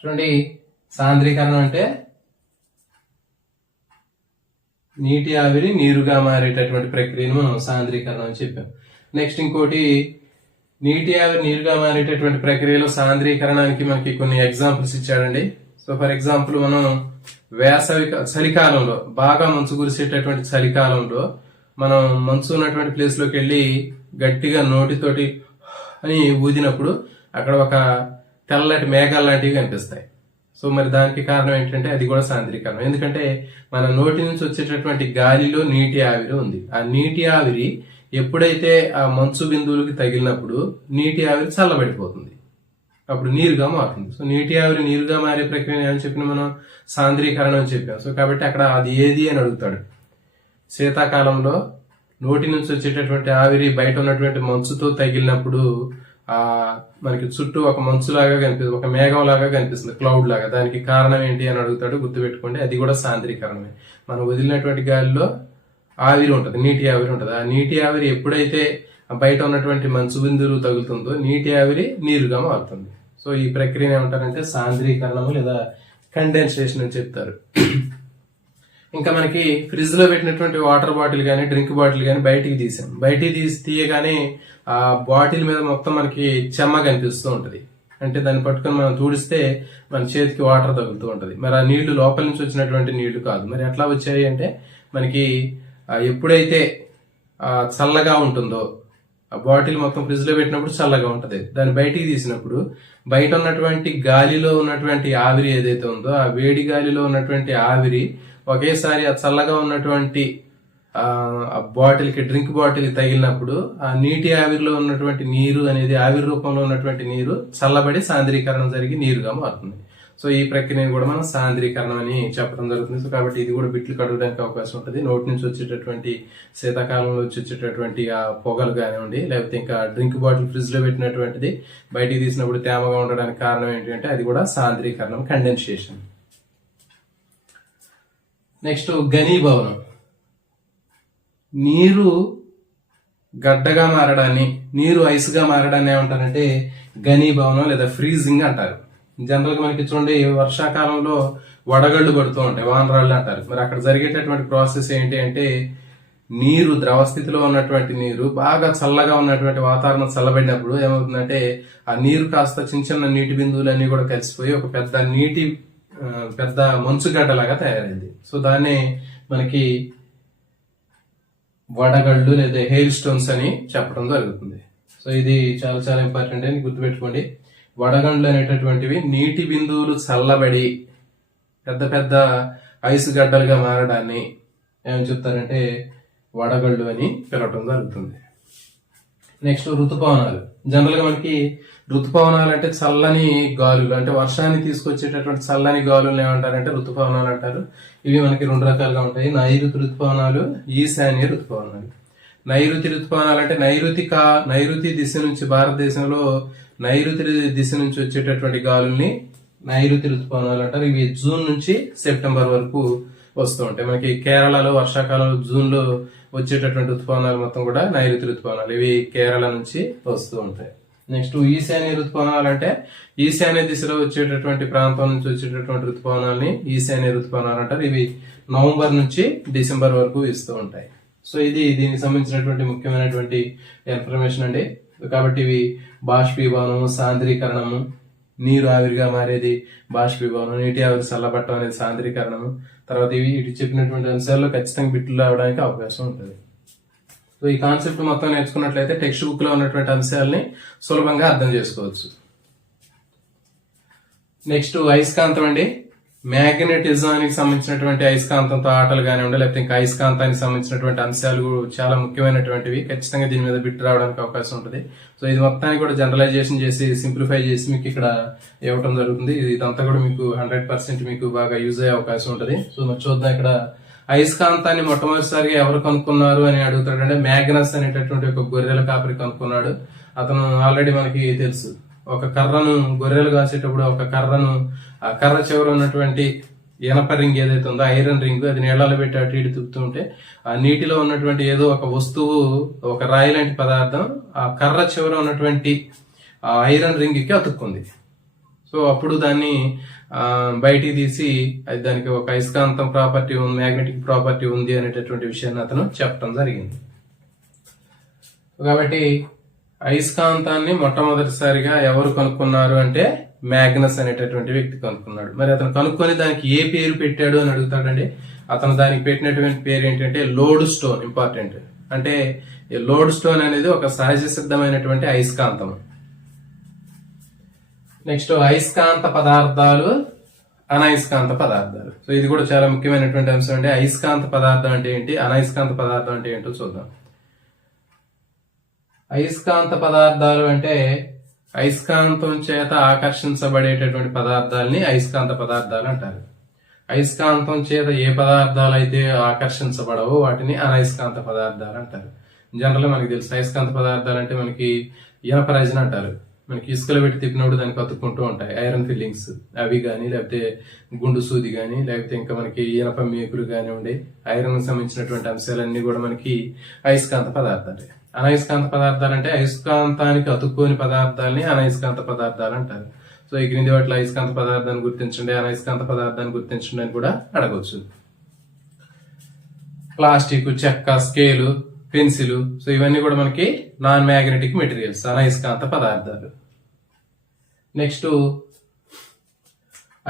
చూడండి, సాంద్రీకరణం అంటే నీటి ఆవిరి నీరుగా మారేటటువంటి ప్రక్రియను మనం సాంద్రీకరణం అని చెప్పాం. నెక్స్ట్ ఇంకోటి, నీటి ఆవిరి నీరుగా మారేటటువంటి ప్రక్రియలో సాంద్రీకరణానికి మనకి కొన్ని ఎగ్జాంపుల్స్ ఇచ్చాడండి. సో ఫర్ ఎగ్జాంపుల్, మనం చలికాలంలో బాగా మంచు కురిసేటటువంటి చలికాలంలో మనం మంచు ఉన్నటువంటి ప్లేస్ లోకి వెళ్ళి గట్టిగా నోటితోటి అని ఊదినప్పుడు అక్కడ ఒక తెల్లటి మేఘాలు లాంటివి కనిపిస్తాయి. సో మరి దానికి కారణం ఏంటంటే అది కూడా సాంద్రీకరణం. ఎందుకంటే మన నోటి నుంచి వచ్చేటటువంటి గాలిలో నీటి ఆవిరి ఉంది. ఆ నీటి ఆవిరి ఎప్పుడైతే ఆ మంచు బిందువులకి తగిలినప్పుడు నీటి ఆవిరి చల్లబడిపోతుంది, అప్పుడు నీరుగా మారుతుంది. సో నీటి ఆవిరి నీరుగా మారే ప్రక్రియ అని చెప్పిన మనం సాంద్రీకరణం అని చెప్పాం. సో కాబట్టి అక్కడ అది ఏది అని అడుగుతాడు. శీతాకాలంలో నోటి నుంచి వచ్చేటటువంటి ఆవిరి బయట ఉన్నటువంటి మంచుతో తగిలినప్పుడు మనకి చుట్టూ ఒక మంచులాగా కనిపిస్తుంది, ఒక మేఘం లాగా కనిపిస్తుంది, క్లౌడ్ లాగా. దానికి కారణం ఏంటి అని అడుగుతాడు. గుర్తుపెట్టుకోండి, అది కూడా సాంద్రీకరణమే. మనం వదిలినటువంటి గాలిలో ఆవిరి ఉంటుంది, నీటి ఆవిరి ఉంటుంది. ఆ నీటి ఆవిరి ఎప్పుడైతే బయట ఉన్నటువంటి మంచు బిందువులు తగులుతుందో నీటి ఆవిరి నీరుగా మారుతుంది. సో ఈ ప్రక్రియను ఏమంటారంటే సాంద్రీకరణము లేదా కండెన్సేషన్ అని చెప్తారు. ఇంకా మనకి ఫ్రిడ్జ్ లో పెట్టినటువంటి వాటర్ బాటిల్ గానీ డ్రింక్ బాటిల్ గానీ బయటికి తీసాం. బయటికి తీయగానే ఆ బాటిల్ మీద మొత్తం మనకి చెమ్మ కనిపిస్తూ ఉంటది. అంటే దాన్ని పట్టుకొని మనం తుడిస్తే మన చేతికి వాటర్ తగులుతూ ఉంటది. మరి ఆ నీళ్లు లోపల నుంచి వచ్చినటువంటి నీళ్లు కాదు. మరి ఎట్లా వచ్చాయి అంటే, మనకి ఎప్పుడైతే చల్లగా ఉంటుందో ఆ బాటిల్ మొత్తం ఫ్రిడ్జ్ లో పెట్టినప్పుడు చల్లగా ఉంటది. దాన్ని బయటికి తీసినప్పుడు బయట ఉన్నటువంటి గాలిలో ఉన్నటువంటి ఆవిరి ఏదైతే ఉందో ఆ వేడి గాలిలో ఉన్నటువంటి ఆవిరి ఒకేసారి ఆ చల్లగా ఉన్నటువంటి ఆ బాటిల్ కి డ్రింక్ బాటిల్ కి తగిలినప్పుడు ఆ నీటి ఆవిరిలో ఉన్నటువంటి నీరు అనేది ఆవిరి రూపంలో ఉన్నటువంటి నీరు చల్లబడి సాంద్రీకరణం జరిగి నీరుగా మారుతుంది. సో ఈ ప్రక్రియను కూడా మనం సాంద్రీకరణం అని చెప్పడం జరుగుతుంది. సో కాబట్టి ఇది కూడా బిట్లు కడగడానికి అవకాశం ఉంటుంది. నోటి నుంచి వచ్చేటటువంటి శీతాకాలంలో వచ్చేటటువంటి ఆ పొగలు కానివ్వండి, లేకపోతే ఇంకా డ్రింక్ బాటిల్ ఫ్రిడ్జ్ లో పెట్టినటువంటిది బయటికి తీసినప్పుడు తేమగా ఉండడానికి కారణం ఏంటంటే అది కూడా సాంద్రీకరణం, కండెన్సేషన్. నెక్స్ట్ ఘనీభవనం. నీరు గడ్డగా మారడాన్ని, నీరు ఐస్గా మారడాన్ని ఏమంటారంటే ఘనీభవనం లేదా ఫ్రీజింగ్ అంటారు. జనరల్ గా మనకి చూడండి, వర్షాకాలంలో వడగళ్ళు పడుతూ ఉంటాయి, వానరాళ్ళు అంటారు. మరి అక్కడ జరిగేటటువంటి ప్రాసెస్ ఏంటి అంటే, నీరు ద్రవ స్థితిలో ఉన్నటువంటి నీరు బాగా చల్లగా ఉన్నటువంటి వాతావరణం చల్లబడినప్పుడు ఏమవుతుందంటే ఆ నీరు కాస్త చిన్న చిన్న నీటి బిందువులన్నీ కూడా కలిసిపోయి ఒక పెద్ద మంచుగడ్డలాగా తయారైంది. సో దాన్ని మనకి వడగళ్ళు లేదా హెయిల్ స్టోన్స్ అని చెప్పడం జరుగుతుంది. సో ఇది చాలా చాలా ఇంపార్టెంట్ అని గుర్తుపెట్టుకోండి. వడగండ్లు అనేటటువంటివి నీటి బిందువులు చల్లబడి పెద్ద ఐస్ గడ్డలుగా మారడాన్ని ఏమని చెప్తారంటే వడగళ్ళు అని పిలవటం జరుగుతుంది. నెక్స్ట్ ఋతుపవనాలు. జనరల్ గా మనకి ఋతుపవనాలు అంటే చల్లని గాలులు, అంటే వర్షాన్ని తీసుకొచ్చేటటువంటి చల్లని గాలులను ఏమంటారంటే ఋతుపవనాలు అంటారు. ఇవి మనకి రెండు రకాలుగా ఉంటాయి, నైరుతి ఋతుపవనాలు, ఈశాన్య ఋతుపవనాలు. నైరుతి ఋతుపవనాలు అంటే నైరుతి దిశ నుంచి, భారతదేశంలో నైరుతి దిశ నుంచి వచ్చేటటువంటి గాలుల్ని నైరుతి ఋతుపవనాలు అంటారు. ఇవి జూన్ నుంచి సెప్టెంబర్ వరకు వస్తూ ఉంటాయి. మనకి కేరళలో వర్షాకాలంలో జూన్ లో వచ్చేటటువంటి ఋతుపవనాలు మొత్తం కూడా నైరుతి ఋతుపవనాలు. ఇవి కేరళ నుంచి వస్తూ ఉంటాయి. నెక్స్ట్ ఈశాన్య ఋతుపవనాలు అంటే ఈశాన్య దిశలో వచ్చేటటువంటి ప్రాంతం నుంచి వచ్చేటటువంటి ఋతుపవనాలని ఈశాన్య ఋతుపవనాలు అంటారు. ఇవి నవంబర్ నుంచి డిసెంబర్ వరకు ఇస్తూ ఉంటాయి. సో ఇది దీనికి సంబంధించినటువంటి ముఖ్యమైనటువంటి ఇన్ఫర్మేషన్ అండి. కాబట్టి ఇవి బాష్పీభవనము, సాంద్రీకరణము, నీరు ఆవిరిగా మారేది బాష్పీభవనం, నీటి ఆవిరి చల్లబట్టం అనేది సాంద్రీకరణము. తర్వాత ఇటు చెప్పినటువంటి అంశాల్లో ఖచ్చితంగా బిట్లు రావడానికి అవకాశం ఉంటుంది. సో ఈ కాన్సెప్ట్ మొత్తం నేర్చుకున్నట్లయితే టెక్స్ట్ బుక్ లో ఉన్నటువంటి అంశాలని సులభంగా అర్థం చేసుకోవచ్చు. నెక్స్ట్ అయస్కాంతం అండి. మ్యాగ్నెటిజానికి సంబంధించినటువంటి అయస్కాంతంతో ఆటలు కానివ్వండి, లేకపోతే ఇంకా అయస్కాంతానికి సంబంధించినటువంటి అంశాలు చాలా ముఖ్యమైనటువంటివి. ఖచ్చితంగా దీని మీద బిట్ రావడానికి అవకాశం ఉంటుంది. సో ఇది మొత్తాన్ని కూడా జనరలైజేషన్ చేసి సింప్లిఫై చేసి మీకు ఇక్కడ ఇవ్వడం జరుగుతుంది. ఇదంతా కూడా మీకు 100% మీకు బాగా యూజ్ అయ్యే అవకాశం ఉంటుంది. సో మరి చూద్దాం, ఇక్కడ అయస్కాంతాన్ని మొట్టమొదటిసారిగా ఎవరు కనుక్కున్నారు అని అడుగుతాడు. అంటే మ్యాగ్నస్ అనేటటువంటి ఒక గొర్రెల కాపరి కనుక్కున్నాడు. అతను ఆల్రెడీ మనకి తెలుసు, ఒక కర్రను గొర్రెలు కాసేటప్పుడు ఒక కర్రను, ఆ కర్ర చివర ఉన్నటువంటి ఇనప రింగ్ ఏదైతే ఉందో, ఐరన్ రింగ్, అది నీళ్ళలో పెట్టి అటు ఇటు తిప్పుతూ ఉంటే ఆ నీటిలో ఉన్నటువంటి ఏదో ఒక వస్తువు, ఒక రాయి లాంటి పదార్థం ఆ కర్ర చివర ఉన్నటువంటి ఆ ఐరన్ రింగ్ కి అతుక్కుంది. సో అప్పుడు దాన్ని బయటికి తీసి అది దానికి ఒక అయస్కాంతం ప్రాపర్టీ ఉంది, మ్యాగ్నెటిక్ ప్రాపర్టీ ఉంది అనేటటువంటి విషయాన్ని అతను చెప్పడం జరిగింది. కాబట్టి అయస్కాంతాన్ని మొట్టమొదటిసారిగా ఎవరు కనుక్కున్నారు అంటే మ్యాగ్నస్ అనేటటువంటి వ్యక్తి కనుక్కున్నాడు. మరి అతను కనుక్కొని దానికి ఏ పేరు పెట్టాడు అని అడుగుతాడండి. అతను దానికి పెట్టినటువంటి పేరు ఏంటంటే లోడ్ స్టోన్. ఇంపార్టెంట్ అంటే లోడ్ స్టోన్ అనేది ఒక సహజ సిద్ధమైనటువంటి అయస్కాంతం. నెక్స్ట్ అయస్కాంత పదార్థాలు, అనయస్కాంత పదార్థాలు. సో ఇది కూడా చాలా ముఖ్యమైనటువంటి అంశం అండి. అయస్కాంత పదార్థం అంటే ఏంటి, అనయస్కాంత పదార్థం అంటే ఏంటో చూద్దాం. అయస్కాంత పదార్థాలు అంటే అయస్కాంతం చేత ఆకర్షించబడేటటువంటి పదార్థాలని అయస్కాంత పదార్థాలు అంటారు. అయస్కాంతం చేత ఏ పదార్థాలు అయితే ఆకర్షించబడవో వాటిని అనయస్కాంత పదార్థాలు అంటారు. జనరల్ గా మనకి తెలుసు అయస్కాంత పదార్థాలు అంటే మనకి ఇనప రజన అంటారు. మనకి ఇసుకలు పెట్టి తిప్పినప్పుడు దానికి అతుక్కుంటూ ఉంటాయి ఐరన్ ఫిల్లింగ్స్, అవి కానీ లేకపోతే గుండు సూది కానీ లేకపోతే ఇంకా మనకి ఇనప మేకులు కానీ ఉండే ఐరన్ సంబంధించినటువంటి అంశాలన్నీ కూడా మనకి అయస్కాంత పదార్థాలు. అనయస్కాంత పదార్థాలు అంటే అయస్కాంతానికి అతుక్కోని పదార్థాలని అనయస్కాంత పదార్థాలు అంటారు. సో ఈ క్రింది వాటిలో అయస్కాంత పదార్థాన్ని గుర్తించండి, అనయస్కాంత పదార్థాన్ని గుర్తించండి అని కూడా అడగవచ్చు. ప్లాస్టిక్, చెక్క, స్కేలు, పెన్సిల్, సో ఇవన్నీ కూడా మనకి నాన్ మ్యాగ్నెటిక్ మెటీరియల్స్, అనయస్కాంత పదార్థాలు. నెక్స్ట్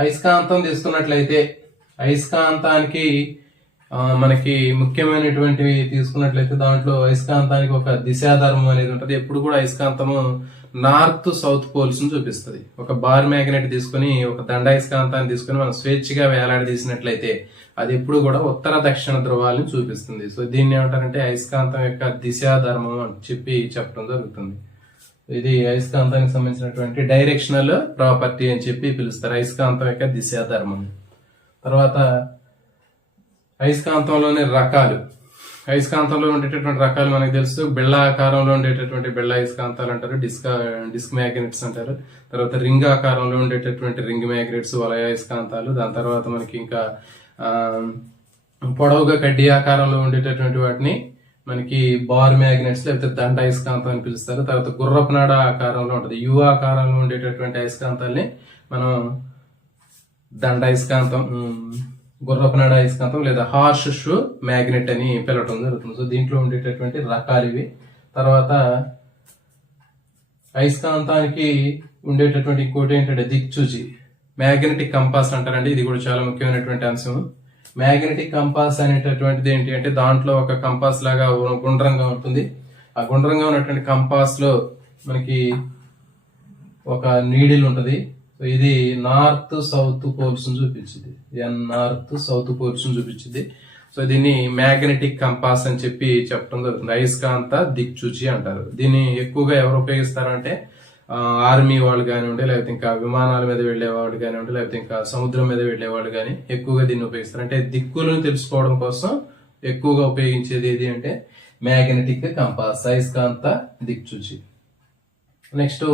అయస్కాంతం తీసుకున్నట్లయితే అయస్కాంతానికి మనకి ముఖ్యమైనటువంటివి తీసుకున్నట్లయితే దాంట్లో అయస్కాంతానికి ఒక దిశాధర్మం అనేది ఉంటుంది. ఎప్పుడు కూడా అయస్కాంతము నార్త్ సౌత్ పోల్స్ ని చూపిస్తుంది. ఒక బార్ మ్యాగ్నెట్ తీసుకుని ఒక దండాయస్కాంతాన్ని తీసుకుని మనం స్వేచ్ఛగా వేలాడదీసినట్లయితే అది ఎప్పుడు కూడా ఉత్తర దక్షిణ ధ్రువాలను చూపిస్తుంది. సో దీన్ని ఏమంటారంటే అయస్కాంతం యొక్క దిశాధర్మం అని చెప్పడం జరుగుతుంది. ఇది అయస్కాంతానికి సంబంధించినటువంటి డైరెక్షనల్ ప్రాపర్టీ అని చెప్పి పిలుస్తారు, అయస్కాంతం యొక్క దిశాధర్మం. తర్వాత అయస్కాంతంలోని రకాలు. అయస్కాంతంలో ఉండేటటువంటి రకాలు మనకు తెలుసు. బిళ్ళ ఆకారంలో ఉండేటటువంటి బిళ్ళ అయస్కాంతాలు అంటారు, డిస్క్ మ్యాగ్నెట్స్ అంటారు. తర్వాత రింగ్ ఆకారంలో ఉండేటటువంటి రింగ్ మ్యాగ్నెట్స్, వలయ అయస్కాంతాలు. దాని తర్వాత మనకి ఇంకా పొడవుగా కడ్డీ ఆకారంలో ఉండేటటువంటి వాటిని మనకి బార్ మ్యాగ్నెట్స్ లేకపోతే దండ అయస్కాంతం అని పిలుస్తారు. తర్వాత గుర్రపునాడ ఆకారంలో ఉంటుంది, యు ఆకారంలో ఉండేటటువంటి అయస్కాంతాలని మనం దండ అయస్కాంతం, గుర్రపునాడ అయస్కాంతం లేదా హార్స్ షూ మ్యాగ్నెట్ అని పిలవటం జరుగుతుంది. సో దీంట్లో ఉండేటటువంటి రకాలు ఇవి. తర్వాత అయస్కాంతానికి ఉండేటటువంటి ఇంకోటి ఏంటంటే దిక్సూచి, మ్యాగ్నెటిక్ కంపాస్ అంటారండి. ఇది కూడా చాలా ముఖ్యమైనటువంటి అంశం. మ్యాగ్నెటిక్ కంపాస్ అనేటటువంటిది ఏంటి అంటే దాంట్లో ఒక కంపాస్ లాగా గుండ్రంగా ఉంటుంది. ఆ గుండ్రంగా ఉన్నటువంటి కంపాస్ లో మనకి ఒక నీడిల్ ఉంటుంది. సో ఇది నార్త్ సౌత్ పోల్స్ చూపించింది, నార్త్ సౌత్ పోల్స్ చూపించింది. సో దీన్ని మ్యాగ్నెటిక్ కంపాస్ అని చెప్పడం జరుగుతుంది. అయస్కాంత దిక్సూచి అంటారు. దీన్ని ఎక్కువగా ఎవరు ఉపయోగిస్తారు అంటే ఆర్మీ వాళ్ళు కానివ్వండి, లేకపోతే ఇంకా విమానాల మీద వెళ్లే వాళ్ళు కానివ్వండి, లేకపోతే ఇంకా సముద్రం మీద వెళ్లే వాళ్ళు కానీ ఎక్కువగా దీన్ని ఉపయోగిస్తారు. అంటే దిక్కులను తెలుసుకోవడం కోసం ఎక్కువగా ఉపయోగించేది ఏది అంటే మ్యాగ్నెటిక్ కంపాస్, అయస్కాంత దిక్సూచి. నెక్స్ట్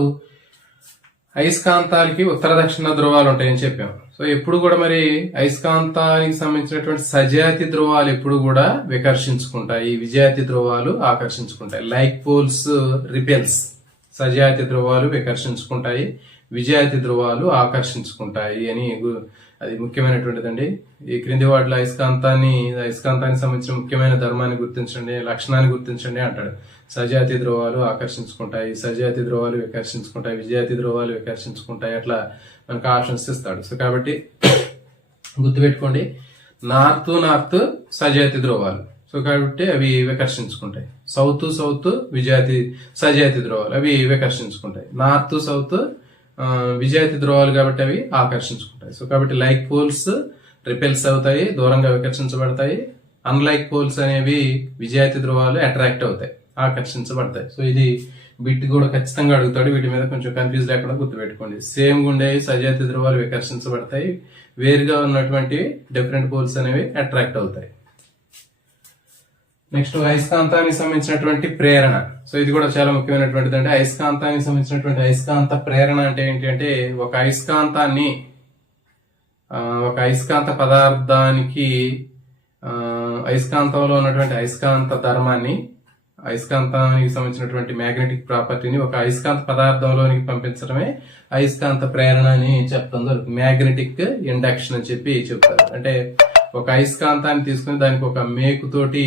అయస్కాంతాలకి ఉత్తర దక్షిణ ధ్రువాలు ఉంటాయని చెప్పాం. సో ఎప్పుడు కూడా మరి అయస్కాంతానికి సంబంధించినటువంటి సజాతి ధ్రువాలు ఎప్పుడు కూడా వికర్షించుకుంటాయి, విజాతి ధ్రువాలు ఆకర్షించుకుంటాయి. Like poles repels. సజాతి ధ్రువాలు వికర్షించుకుంటాయి, విజాతి ధ్రువాలు ఆకర్షించుకుంటాయి అని అది ముఖ్యమైనటువంటిదండి. ఈ క్రింది వాటిలో అయస్కాంతానికి సంబంధించిన ముఖ్యమైన ధర్మాన్ని గుర్తించండి, లక్షణాన్ని గుర్తించండి అంటాడు. సజాతి ధ్రువాలు ఆకర్షించుకుంటాయి, సజాతి ధ్రువాలు వికర్షించుకుంటాయి, విజాతి ధ్రువాలు వికర్షించుకుంటాయి, అట్లా మనకు ఆప్షన్స్ ఇస్తాడు. సో కాబట్టి గుర్తుపెట్టుకోండి, నార్త్ సజాతి ధ్రువాలు. సో కాబట్టి అవి వికర్షించుకుంటాయి. సౌత్ సజాతి ధ్రువాలు అవి వికర్షించుకుంటాయి. నార్త్ సౌత్ విజాతి ధ్రువాలు కాబట్టి అవి ఆకర్షించుకుంటాయి. సో కాబట్టి లైక్ పోల్స్ రిపెల్స్ అవుతాయి, దూరంగా వికర్షించబడతాయి. అన్లైక్ పోల్స్ అనేవి విజాతి ధ్రువాలు అట్రాక్ట్ అవుతాయి, ఆకర్షించబడతాయి. సో ఇది బిట్ కూడా ఖచ్చితంగా అడుగుతాడు. వీటి మీద కొంచెం కన్ఫ్యూజ్ లేకుండా గుర్తుపెట్టుకోండి. సేమ్ గుండేవి సజాతి ధ్రువాలు వికర్షించబడతాయి, వేరుగా ఉన్నటువంటి డిఫరెంట్ పోల్స్ అనేవి అట్రాక్ట్ అవుతాయి. నెక్స్ట్ అయస్కాంతానికి సంబంధించినటువంటి ప్రేరణ. సో ఇది కూడా చాలా ముఖ్యమైనటువంటిది. అంటే అయస్కాంతానికి సంబంధించినటువంటి అయస్కాంత ప్రేరణ అంటే ఏంటి అంటే ఒక అయస్కాంత పదార్థానికి అయస్కాంతంలో ఉన్నటువంటి అయస్కాంత ధర్మాన్ని అయస్కాంతానికి సంబంధించినటువంటి మ్యాగ్నెటిక్ ప్రాపర్టీని ఒక అయస్కాంత పదార్థంలోనికి పంపించడమే అయస్కాంత ప్రేరణ అని చెప్తాం జరుగుతుంది. మ్యాగ్నెటిక్ ఇండక్షన్ అని చెప్పి చెప్తారు. అంటే ఒక అయస్కాంతాన్ని తీసుకుని దానికి ఒక మేకుతోటి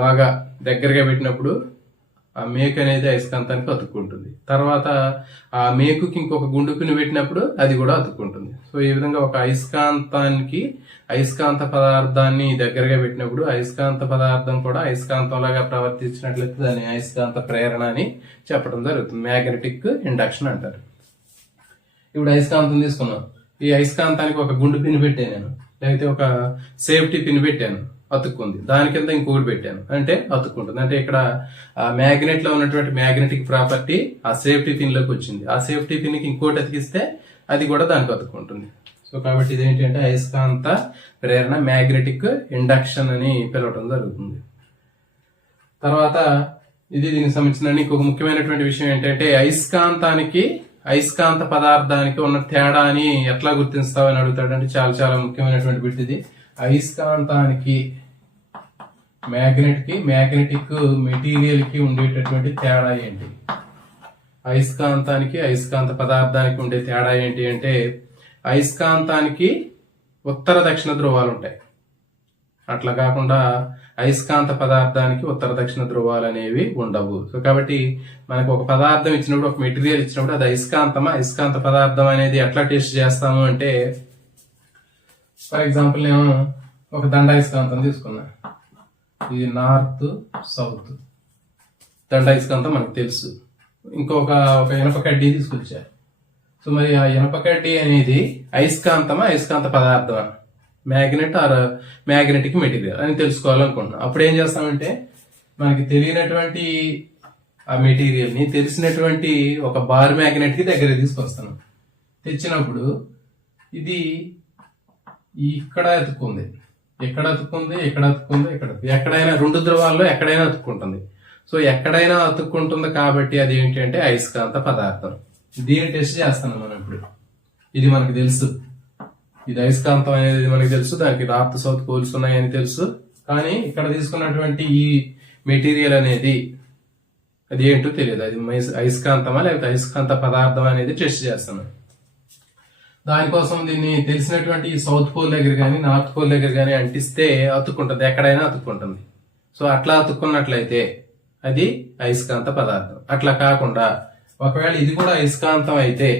బాగా దగ్గరగా పెట్టినప్పుడు ఆ మేకు అనేది అయస్కాంతానికి అతుక్కుంటుంది. తర్వాత ఆ మేకుకి ఇంకొక గుండుకుని పెట్టినప్పుడు అది కూడా అతుక్కుంటుంది. సో ఈ విధంగా ఒక అయస్కాంతానికి అయస్కాంత పదార్థాన్ని దగ్గరగా పెట్టినప్పుడు అయస్కాంత పదార్థం కూడా అయస్కాంతంలాగా ప్రవర్తించినట్లయితే దాన్ని అయస్కాంత ప్రేరణ అని చెప్పడం జరుగుతుంది. మ్యాగ్నెటిక్ ఇండక్షన్ అంటారు. ఇప్పుడు అయస్కాంతం తీసుకున్నాం. ఈ అయస్కాంతానికి ఒక గుండు పిన్ పెట్టాను నేను, లేకపోతే ఒక సేఫ్టీ పిన్ పెట్టాను, అతుక్కుంది. దాని కింద ఇంకొకటి పెట్టాను అంటే అతుక్కుంటుంది. అంటే ఇక్కడ ఆ మ్యాగ్నెట్ లో ఉన్నటువంటి మ్యాగ్నెటిక్ ప్రాపర్టీ ఆ సేఫ్టీ పిన్ లోకి వచ్చింది. ఆ సేఫ్టీ పిన్ కి ఇంకోటి అతికిస్తే అది కూడా దానికి అతుక్కుంటుంది. సో కాబట్టి ఇదేంటంటే అయస్కాంత ప్రేరణ, మ్యాగ్నెటిక్ ఇండక్షన్ అని పిలవటం జరుగుతుంది. తర్వాత దీనికి సంబంధించిన ఇంకొక ముఖ్యమైనటువంటి విషయం ఏంటంటే అయస్కాంతానికి అయస్కాంత పదార్థానికి ఉన్న తేడాని ఎట్లా గుర్తిస్తావని అడుగుతాడు. అంటే చాలా చాలా ముఖ్యమైనటువంటి బిట్ ఇది. అయస్కాంతానికి మ్యాగ్నెటిక్ మెటీరియల్ కి ఉండేటటువంటి తేడా ఏంటి? అయస్కాంతానికి అయస్కాంత పదార్థానికి ఉండే తేడా ఏంటి అంటే అయస్కాంతానికి ఉత్తర దక్షిణ ధ్రువాలు ఉంటాయి. అట్లా కాకుండా అయస్కాంత పదార్థానికి ఉత్తర దక్షిణ ధ్రువాలు అనేవి ఉండవు. సో కాబట్టి మనకు ఒక పదార్థం ఇచ్చినప్పుడు, ఒక మెటీరియల్ ఇచ్చినప్పుడు అది అయస్కాంతమా అయస్కాంత పదార్థం అనేది ఎట్లా టెస్ట్ చేస్తాము అంటే, ఫర్ ఎగ్జాంపుల్ నేను ఒక దండాయస్కాంతం తీసుకున్నా. ఇది నార్త్ సౌత్ దండాయస్కాంతం మనకు తెలుసు. ఇంకొక ఇనప కడ్డీ తీసుకొచ్చా. సో మరి ఆ ఇనప కడ్డీ అనేది అయస్కాంతమా అయస్కాంత పదార్థమా, మ్యాగ్నెటిక్ మెటీరియల్ అని తెలుసుకోవాలనుకుంటున్నాం. అప్పుడు ఏం చేస్తామంటే మనకి తెలియనటువంటి ఆ మెటీరియల్ ని తెలిసినటువంటి ఒక బార్ మ్యాగ్నెట్ కి దగ్గర తీసుకొస్తాను. తెచ్చినప్పుడు ఇది ఇక్కడ అతుక్కుంది, ఎక్కడైనా రెండు ధ్రువాల్లో ఎక్కడైనా అతుక్కుంటుంది. సో ఎక్కడైనా అతుక్కుంటుంది కాబట్టి అది ఏంటి అంటే అయస్కాంత పదార్థం. దీన్ని టెస్ట్ చేస్తాను మనం ఇప్పుడు. ఇది మనకు తెలుసు, ఇది అయస్కాంతం అనేది మనకు తెలుసు, దానికి నార్త్ సౌత్ పోల్స్ ఉన్నాయని తెలుసు. కానీ ఇక్కడ తీసుకున్నటువంటి ఈ మెటీరియల్ అనేది అది ఏంటో తెలియదు. అది అయస్కాంతమా లేకపోతే అయస్కాంత పదార్థం అనేది టెస్ట్ చేస్తాను. దానికోసం దీన్ని తెలిసినటువంటి సౌత్ పోల్ దగ్గర కానీ నార్త్ పోల్ దగ్గర కానీ అంటిస్తే అతుక్కుంటుంది, ఎక్కడైనా అతుక్కుంటుంది. సో అట్లా అతుక్కున్నట్లయితే అది అయస్కాంత పదార్థం. అట్లా కాకుండా ఒకవేళ ఇది కూడా అయస్కాంతం అయితే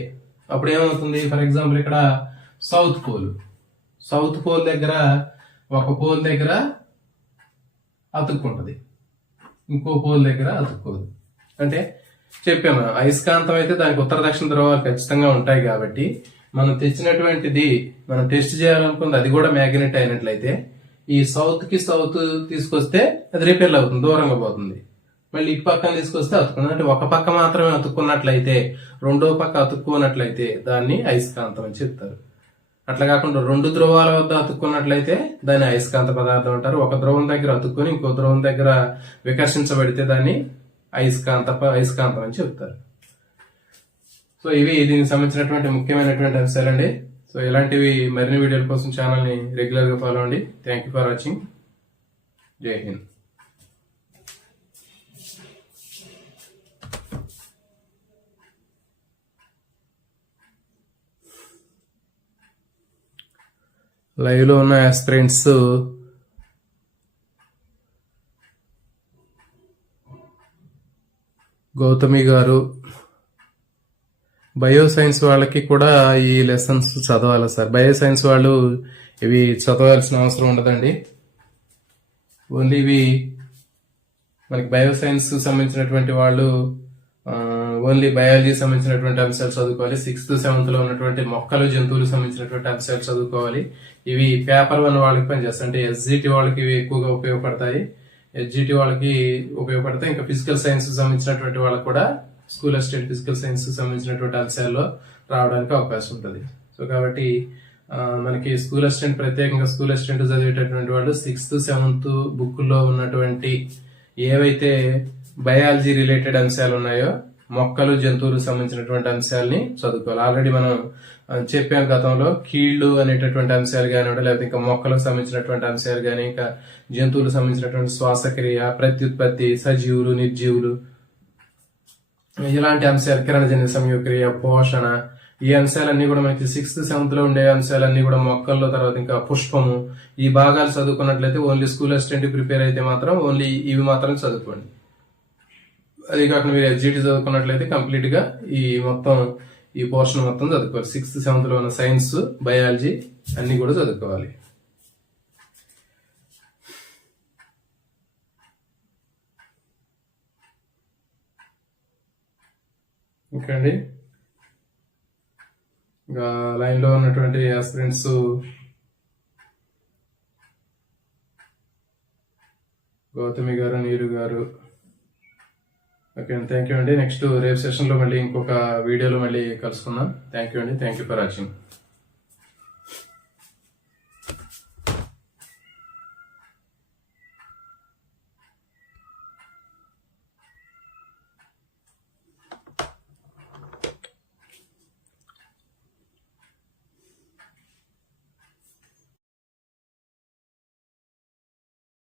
అప్పుడు ఏమవుతుంది? ఫర్ ఎగ్జాంపుల్ ఇక్కడ సౌత్ పోల్ దగ్గర ఒక పోల్ దగ్గర అతుక్కుంటది, ఇంకో పోల్ దగ్గర అతుక్కోదు. అంటే చెప్పాము అయస్కాంతం అయితే దానికి ఉత్తర దక్షిణ ధ్రువాలు ఖచ్చితంగా ఉంటాయి. కాబట్టి మనం తెచ్చినటువంటిది మనం టెస్ట్ చేయాలనుకుంది అది కూడా మ్యాగ్నెట్ అయినట్లయితే ఈ సౌత్ కి సౌత్ తీసుకొస్తే అది రిపెల్ అవుతుంది, దూరంగా పోతుంది. మళ్ళీ ఈ పక్కన తీసుకొస్తే అతుక్కుంది. అంటే ఒక పక్క మాత్రమే అతుక్కున్నట్లయితే, రెండో పక్క అతుక్కున్నట్లయితే దాన్ని అయస్కాంతం అని చెప్తారు. అట్లా కాకుండా రెండు ధ్రువాల వద్ద అతుక్కున్నట్లయితే దాన్ని అయస్కాంత పదార్థం అంటారు. ఒక ధ్రువం దగ్గర అతుక్కుని ఇంకో ధ్రువం దగ్గర వికర్షించబడితే దాన్ని అయస్కాంతం అని చెప్తారు. సో ఇవి దీనికి సంబంధించినటువంటి ముఖ్యమైనటువంటి అంశాలండి. సో ఇలాంటివి మరిన్ని వీడియోల కోసం ఛానల్ ని రెగ్యులర్ గా ఫాలో అవ్వండి. Thank you for watching. జై హింద్. లైవ్ లో ఉన్న ఆస్పిరెంట్స్ గౌతమి గారు, బయోసైన్స్ వాళ్ళకి కూడా ఈ లెసన్స్ చదవాలి సార్. బయోసైన్స్ వాళ్ళు ఇవి చదవాల్సిన అవసరం ఉండదండి. ఓన్లీ ఇవి మనకి బయోసైన్స్ సంబంధించినటువంటి వాళ్ళు ఓన్లీ బయాలజీ సంబంధించినటువంటి అంశాలు చదువుకోవాలి. 6th 7th లో ఉన్నటువంటి మొక్కలు జంతువులకు సంబంధించినటువంటి అంశాలు చదువుకోవాలి. ఇవి పేపర్ 1 వాళ్ళకి పనిచేస్తాయి. అంటే ఎస్జిటి వాళ్ళకి ఇవి ఎక్కువగా ఉపయోగపడతాయి. ఎస్జిటి వాళ్ళకి ఉపయోగపడతాయి. ఇంకా ఫిజికల్ సైన్స్ సంబంధించినటువంటి వాళ్ళకి కూడా స్కూల్ అసిస్టెంట్ ఫిజికల్ సైన్స్ సంబంధించినటువంటి అంశాల్లో రావడానికి అవకాశం ఉంటుంది. సో కాబట్టి మనకి స్కూల్ అసిస్టెంట్, ప్రత్యేకంగా స్కూల్ అసిస్టెంట్ చదివేటటువంటి వాళ్ళు 6th 7th బుక్ లో ఉన్నటువంటి ఏవైతే బయాలజీ రిలేటెడ్ అంశాలు ఉన్నాయో మొక్కలు జంతువులకు సంబంధించినటువంటి అంశాలని చదువుకోవాలి. ఆల్రెడీ మనం చెప్పాం గతంలో, కీళ్లు అనేటటువంటి అంశాలు కానివ్వండి, లేకపోతే ఇంకా మొక్కలకు సంబంధించినటువంటి అంశాలు కానీ, ఇంకా జంతువులకు సంబంధించినటువంటి శ్వాసక్రియ, ప్రత్యుత్పత్తి, సజీవులు, నిర్జీవులు, ఇలాంటి అంశాలు, కిరణజన్య సంయోగక్రియ, పోషణ, ఈ అంశాలన్నీ కూడా మనకి 6th 7th లో ఉండే అంశాలన్నీ కూడా మొక్కల్లో, తర్వాత ఇంకా పుష్పము, ఈ భాగాలు చదువుకున్నట్లయితే ఓన్లీ స్కూల్ అసిస్టెంట్ ప్రిపేర్ అయితే మాత్రం ఓన్లీ ఇవి మాత్రం చదువుకోండి. అది కాకుండా మీరు ఎస్జిటి చదువుకున్నట్లయితే కంప్లీట్ గా ఈ పోర్షన్ మొత్తం చదువుకోవాలి. 6th 7th లో ఉన్న సైన్స్, బయాలజీ అన్ని కూడా చదువుకోవాలి. ఓకే అండి. ఇంకా లైన్ లో ఉన్నటువంటి ఆస్పిరెంట్స్ గౌతమి గారు, నీరు గారు, ఓకే అండి, థ్యాంక్ యూ అండి. నెక్స్ట్ రేపు సెషన్ లో మళ్ళీ ఇంకొక వీడియోలో మళ్ళీ కలుసుకుందాం. థ్యాంక్ యూ అండి. Thank you for watching.